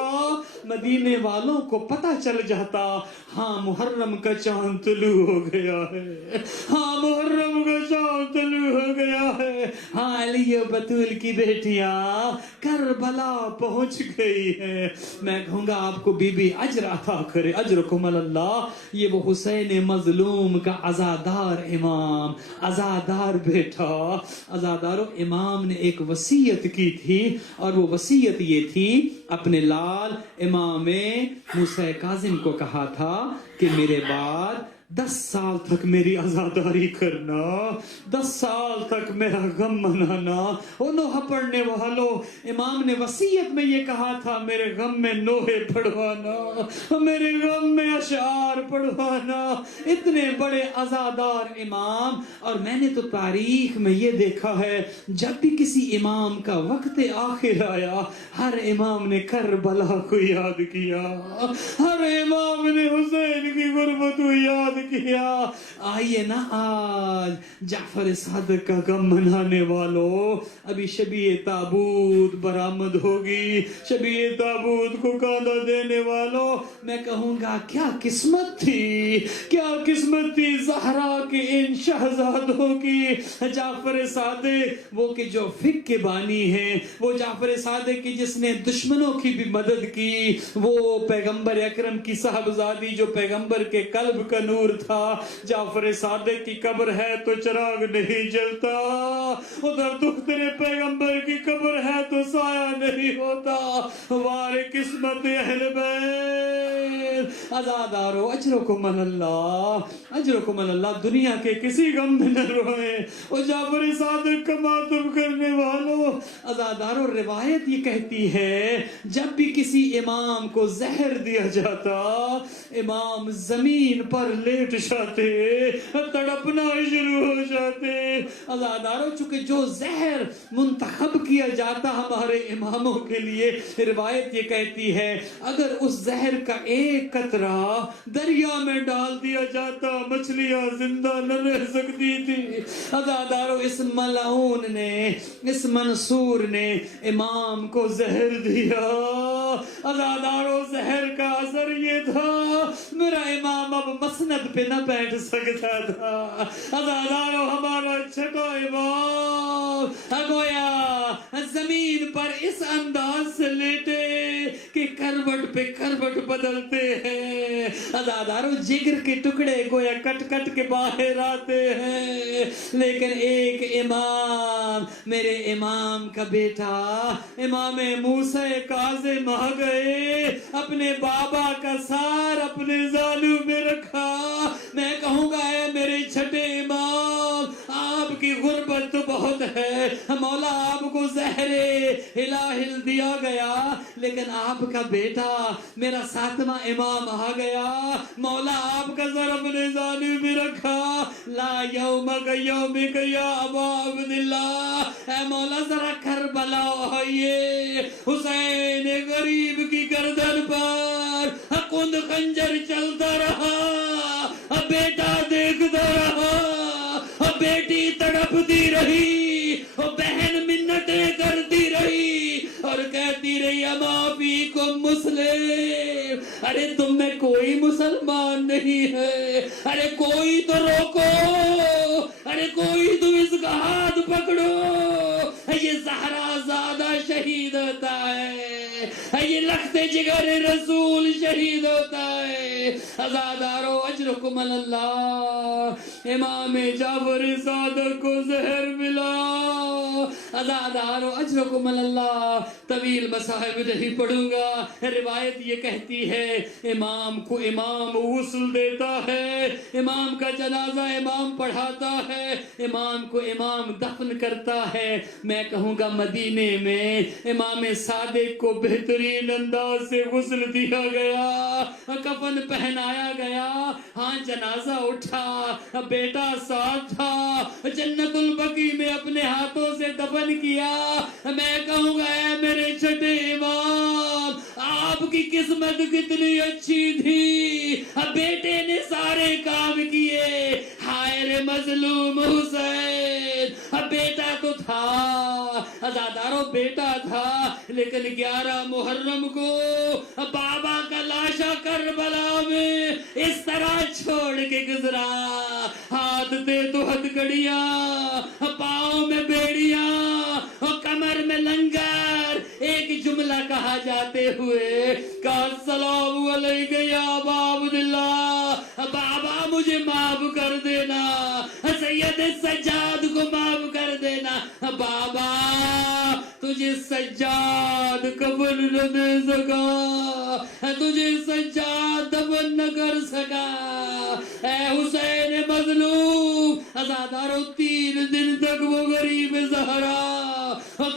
مدینے والوں کو پتہ چل جاتا، ہاں محرم کا چاند طلوع ہو گیا ہے، ہاں محرم کا چاند طلوع ہو گیا ہے، ہاں علی و بطول کی بیٹیاں کربلا پہنچ گئی ہے۔ میں کہوں گا، آپ کو بی بی اجر عطا کرے، اجرکم اللہ۔ یہ وہ حسین مظلوم کا عزادار امام، عزادار بیٹا۔ عزادارو، امام نے ایک وصیت کی تھی، اور وہ وصیت یہ تھی، اپنے لال امام موسیٰ کاظم کو کہا تھا کہ میرے بعد 10 سال تک میری عزاداری کرنا، 10 سال تک میرا غم منانا۔ او نوحہ پڑھنے والوں، امام نے وصیت میں یہ کہا تھا، میرے غم میں نوحے پڑھوانا، میرے غم میں اشعار پڑھوانا۔ اتنے بڑے عزادار امام۔ اور میں نے تو تاریخ میں یہ دیکھا ہے، جب بھی کسی امام کا وقت آخر آیا، ہر امام نے کربلا کو یاد کیا، ہر امام نے حسین کی غربت کو یاد کیا۔ آئیے نا آج جعفر صادق کا غم منانے والوں، ابھی شبیہ تابوت برآمد ہوگی، شبیہ تابوت کو کاندھا دینے والوں، میں کہوں گا، کیا قسمت تھی، کیا قسمت تھی زہرا کے ان شہزادوں کی۔ جعفر صادق، وہ کہ جو فقہ کے بانی ہیں، وہ جعفر صادق کی جس نے دشمنوں کی بھی مدد کی، وہ پیغمبر اکرم کی صاحبزادی جو پیغمبر کے قلب کا نور تھا۔ جعفر صادق کی قبر ہے تو چراغ نہیں جلتا، ادھر دختر پیغمبر کی قبر ہے تو سایہ نہیں ہوتا۔ وار قسمت اہل بیت۔ عزادارو، اجرکم اللہ، اجرکم اللہ۔ دنیا کے کسی غم میں نہ روئے، وہ جعفر صادق کا ماتم کرنے والوں۔ عزادارو، روایت یہ کہتی ہے، جب بھی کسی امام کو زہر دیا جاتا، امام زمین پر لیٹ جاتے، تڑپنا شروع ہو جاتے۔ عزادارو، چونکہ جو زہر منتخب کیا کیا جاتا ہمارے اماموں کے لیے. روایت یہ کہتی ہے اگر اس زہر کا ایک قطرہ دریا میں ڈال دیا جاتا مچھلیاں زندہ نہ رہ سکتی تھی. عزادارو اس ملعون نے, اس منصور نے امام کو زہر دیا. عزادارو زہر کا اثر یہ تھا میرا امام اب مسند پہ نہ بیٹھ سکتا تھا. عزادارو ہمارا چھٹا امام گویا زمین پر اس انداز سے لیٹے کہ کروٹ پہ کروٹ بدلتے ہیں. عزادارو جگر کے ٹکڑے گویا کٹ کٹ کے باہر آتے ہیں. لیکن ایک امام, میرے امام کا بیٹا امام موسیٰ کاظم آ گئے, اپنے بابا کا سار اپنے زانو میں رکھا. میں کہوں گا اے میرے چھٹے امام, آپ کی غربت تو بہت ہے, مولا آپ کو زہر الہل دیا گیا, لیکن آپ کا بیٹا میرا 7واں امام آ گیا, مولا آپ کا سر اپنے زانو میں رکھا. لا یومک یومک یا ابا عبداللہ, اے مولا ذرا کربلا آئیے, حسین غریب کی گردن پر کند خنجر چلتا رہا, بیٹا دیکھتا رہا, بیٹی تڑپتی رہی, بہن منتیں کرتی رہی اور کہتی رہی اما فیکم مسلم, ارے تم میں کوئی مسلمان نہیں ہے, ارے کوئی تو روکو, ارے کوئی تم اس کا ہاتھ پکڑو, یہ زہرا زادہ شہید ہوتا ہے, یہ لخت جگر رسول شہید ہوتا ہے. عزادارو اجرکم اللہ, امام جعفر صادق کو زہر ملا. عزادارو اجرکم اللہ, طویل مصاحب نہیں پڑھوں گا. روایت یہ کہتی ہے امام کو امام غسل دیتا ہے, امام کا جنازہ امام پڑھاتا ہے, امام کو امام دفن کرتا ہے. میں کہوں گا مدینے میں امام صادق کو بہترین انداز سے غسل دیا گیا, کفن پہنایا گیا, ہاں جنازہ اٹھا, بیٹا ساتھ تھا, جنت البقیع میں اپنے ہاتھوں سے دفن کیا. میں کہوں گا اے میرے چھٹے امام, آپ کی قسمت کتنی اچھی تھی, بیٹے نے سارے کام کیے. ہائے رے مظلوم حسین, بیٹا تو تھا, عزادارو بیٹا تھا, لیکن 11 محرم کو بابا کا لاشا کربلا میں اس طرح چھوڑ کے گزرا. ہاتھ تھے تو ہتھکڑیاں, پاؤں میں بیڑیاں, کمر میں لنگر, ایک جملہ کہا جاتے ہوئے کہا السلام علیکم یا ابا عبداللہ, بابا مجھے معاف کر دینا, سید سجاد کو معاف کر دینا. بابا تجھے سجاد قبر نہ دے سکا, تجھے سجاد دفن نہ کر سکا. اے حسین مظلوم, عزادارو 3 دن تک وہ غریب زہرا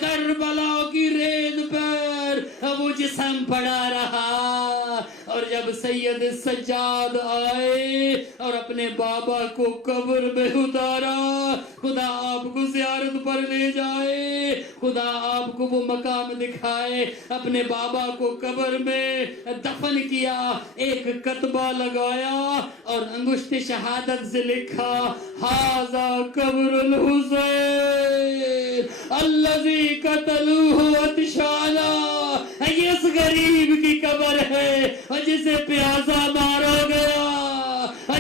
کربلا کی ریت پر وہ جسم پڑا رہا. اور جب سید سجاد آئے اور اپنے بابا کو قبر میں اتارا, خدا آپ کو زیارت پر لے جائے, خدا آپ کو وہ مقام دکھائے, اپنے بابا کو قبر میں دفن کیا, ایک کتبہ لگایا اور انگشت شہادت سے لکھا ھذا قبر الحسین الذی قتلوہ عطشانا, یہ اس غریب کی قبر ہے جسے پیاسا مارا گیا,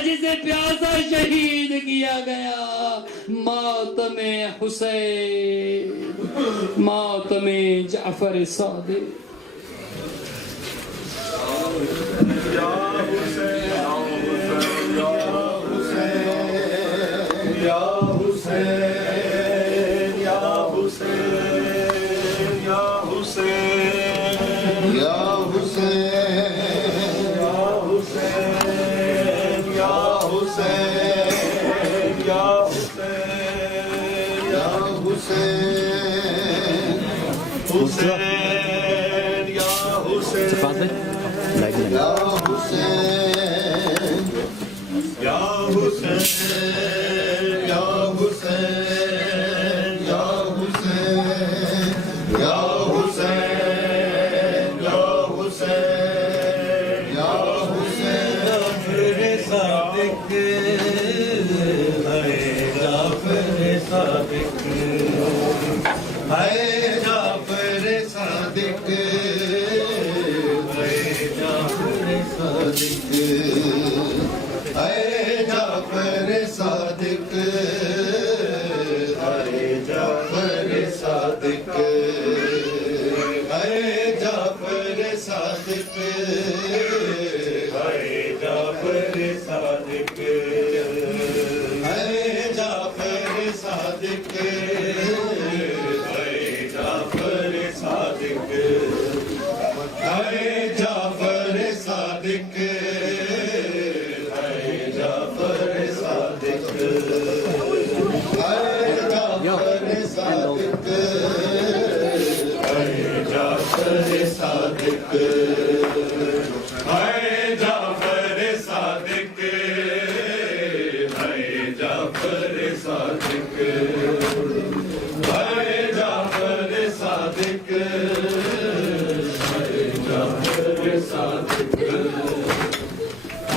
جسے پیاسا شہید کیا گیا. ماتم حسین, ماتم جعفر صادق. یا حسین یا حسین یا حسین یا حسین یا حسین یا حسین یا حسین یا حسین حسین یا حسین یا حسین یا حسین یا حسین یا حسین صادق اے جعفر صادق اے جعفر صادق اے جعفر صادق اے جعفر صادق اے جعفر صادق اے جعفر صادق اے جعفر صادق اے جعفر صادق اے جعفر صادق اے جعفر صادق اے جعفر صادق اے جعفر صادق اے جعفر صادق اے جعفر صادق اے جعفر صادق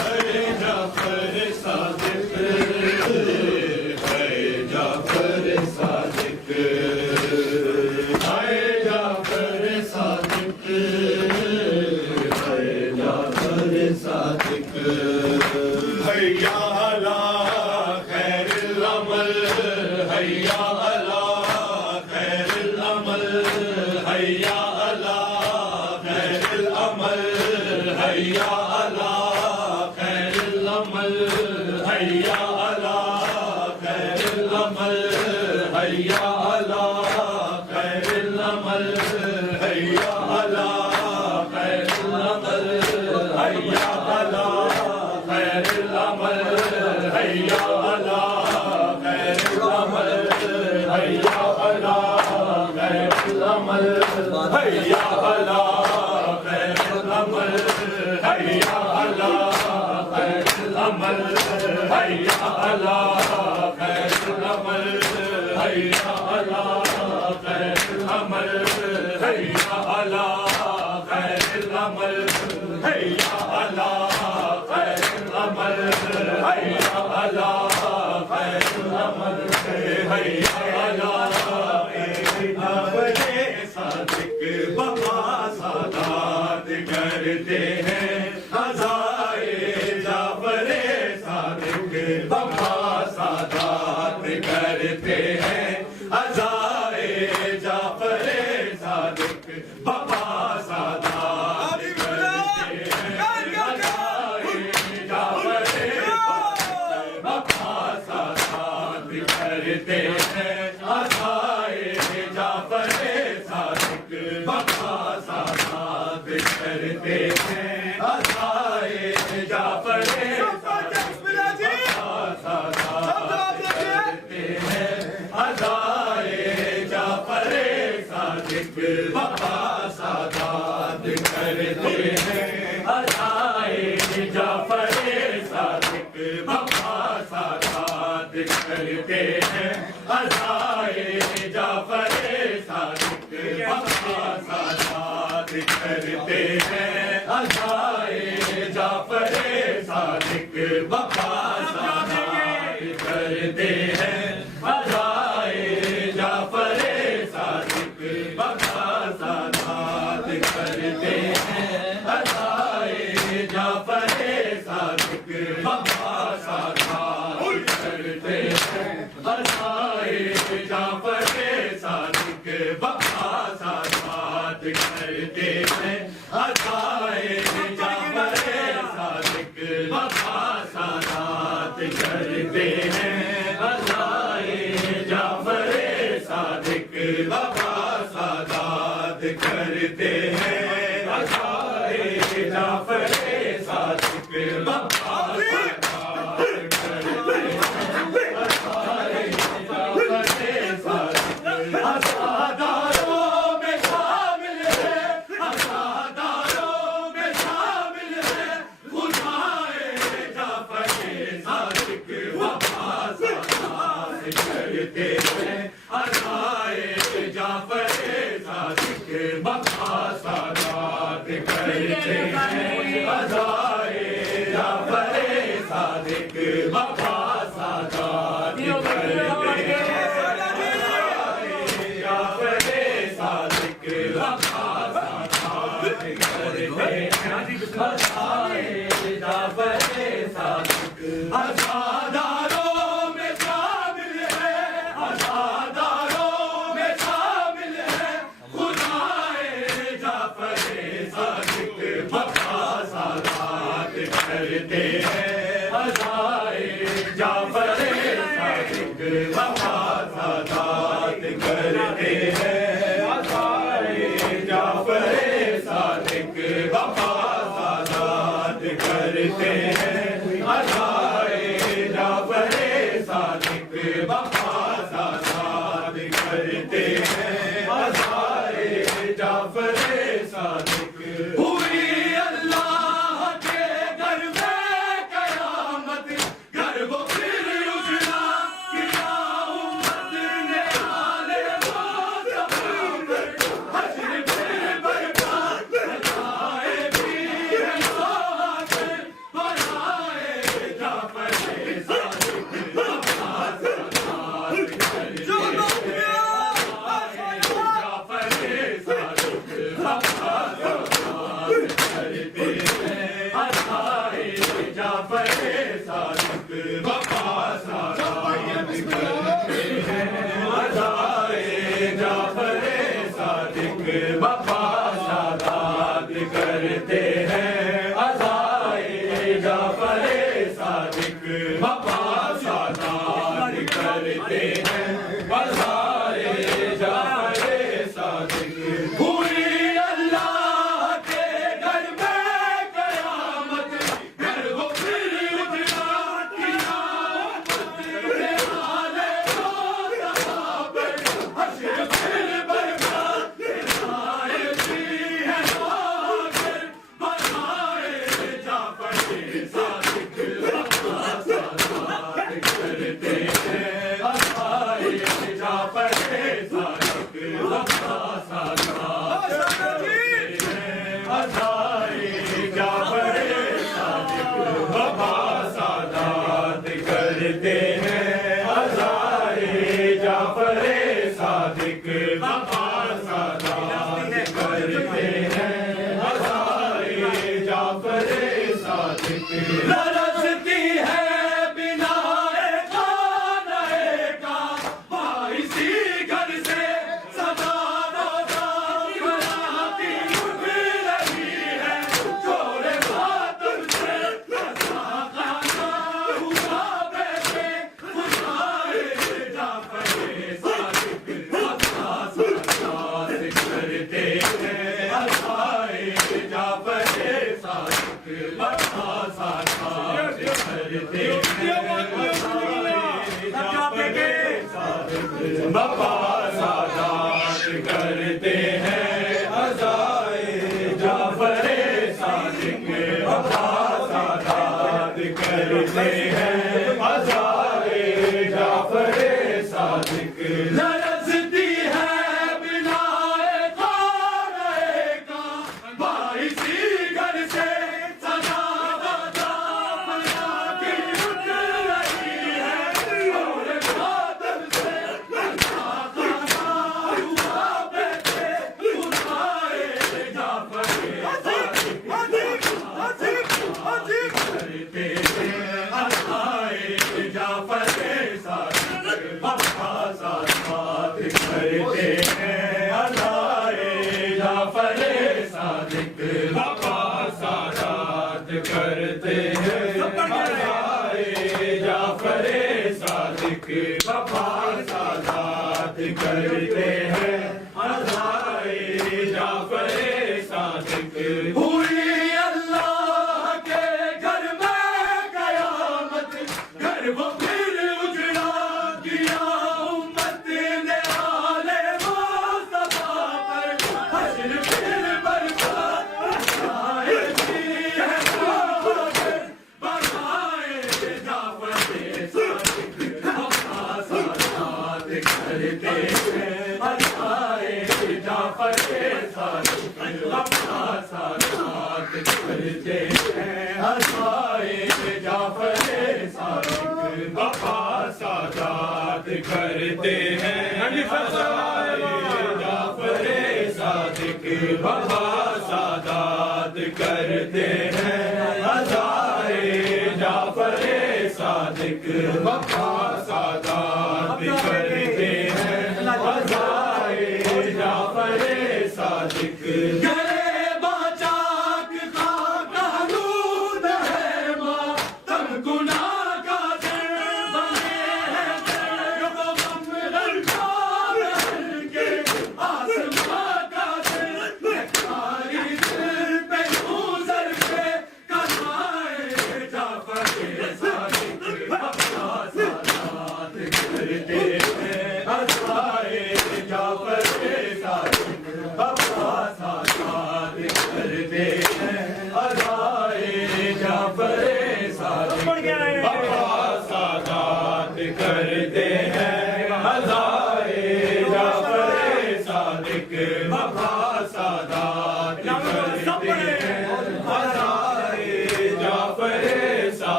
اے جعفر صادق اے جعفر صادق اے جعفر صادق اے جعفر صادق حیا علی خیر العمل حیا علی خیر العمل حیا علی خیر العمل حیا علی خیر العمل حیا علی خیر العمل حیا علی خیر العمل حیا علی خیر العمل حیا علی خیر العمل حیا علی خیر العمل حیا علی خیر العمل حیا علی خیر العمل حیا علی خیر العمل حیا علی خیر العمل حیا علی خیر العمل حیا علی خیر العمل حیا علی خیر العمل حیا علی خیر العمل حیا علی جعفر صادق وفا سادات کرتے ہیں عزائے جعفر صادق وفا سادات کرتے ہیں عزائے جعفر صادق وفا سادات کرتے ہیں عزائے جعفر وفا سادات کرتے ہیں عزائے جعفر صادق وفا سادات کرتے ہیں عزائے جعفر صادق وفا سادات کرتے ہیں عزائے جعفر صادق وفا سادات کرتے ہیں عزائے جعفر صادق وفا سادات کرتے ہیں عزائے جعفر صادق وفا سادات کرتے ہیں عزائے جعفر صادق وفا سادات کرتے ہیں عزائے جعفر صادق وفا سادات کرتے ہیں عزائے جعفر صادق وفا سادات کرتے ہیں عزائے جعفر صادق وفا سادات کرتے ہیں عزائے جعفر صادق وفا سادات کرتے ہیں عزائے جعفر صادق وفا سادات کرتے ہیں عزائے جعفر صادق وفا سادات کرتے ہیں عزائے جعفر صادق عزاداروں میں شامل ہے عزاداروں میں شامل ہے خدائے جعفر صادق وفا سادات کرتے ہیں عزائے جعفر صادق وفا سادات کرتے ہیں عزائے جعفر صادق وفا سادات کرتے ہیں جعفر صادق وفا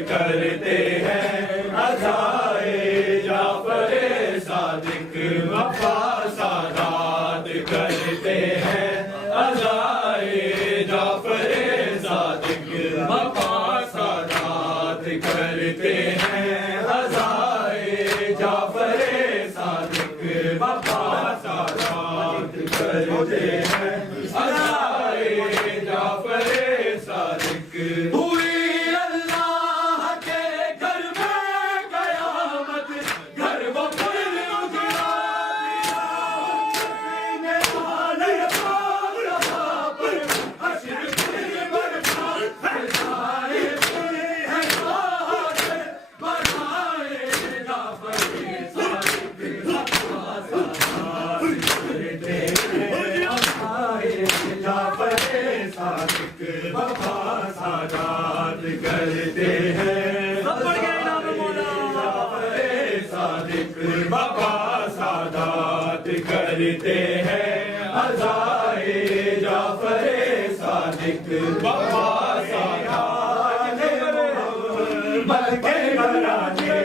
کرتے ہیں عزائے جعفر صادق وفا سادات کرتے ہیں عزائے جعفر صادق وفا سادات کرتے ہیں عزائے جعفر صادق وفا سادات کرتے ہیں عزائے جعفر صادق ہوئی اللہ کے گھر میں قیامت گھر وہ پھر اجڑا دیا میرے رہا پر حشر پھر برپا ہزارے ہیں راحت بڑھائے جعفر صادق وفا سادات کرتے ہیں عزائے جعفر صادق وفا سادات کرتے ہیں صادق وفا سادات کرتے ہیں عزائے جعفر صادق وفا سادات محمد کے گھرانے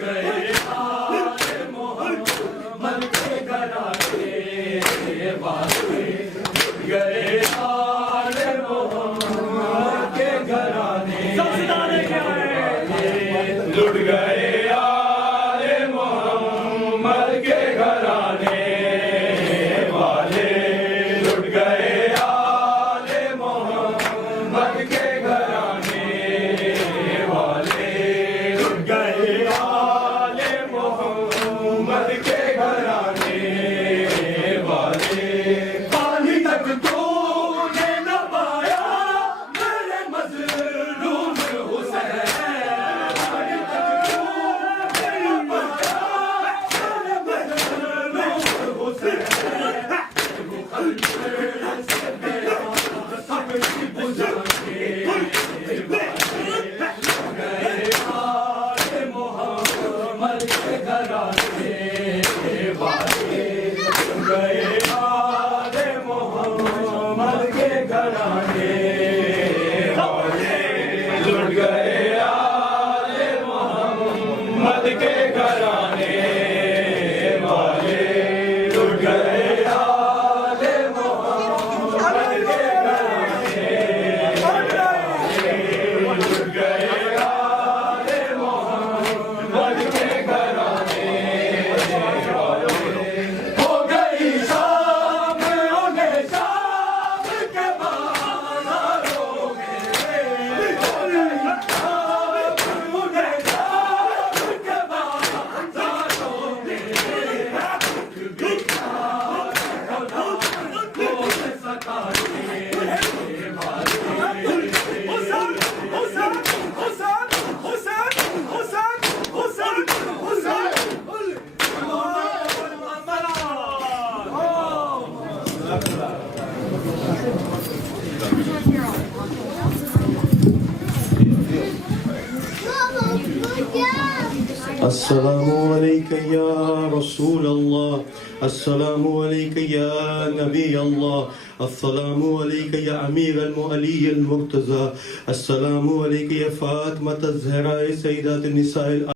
گئے آل محمد کے گھرانے السلام عليك يا رسول الله، السلام عليك يا نبي الله، السلام عليك يا أمير المؤلي المرتضى، السلام عليك يا فاطمة الزهراء سيدات النساء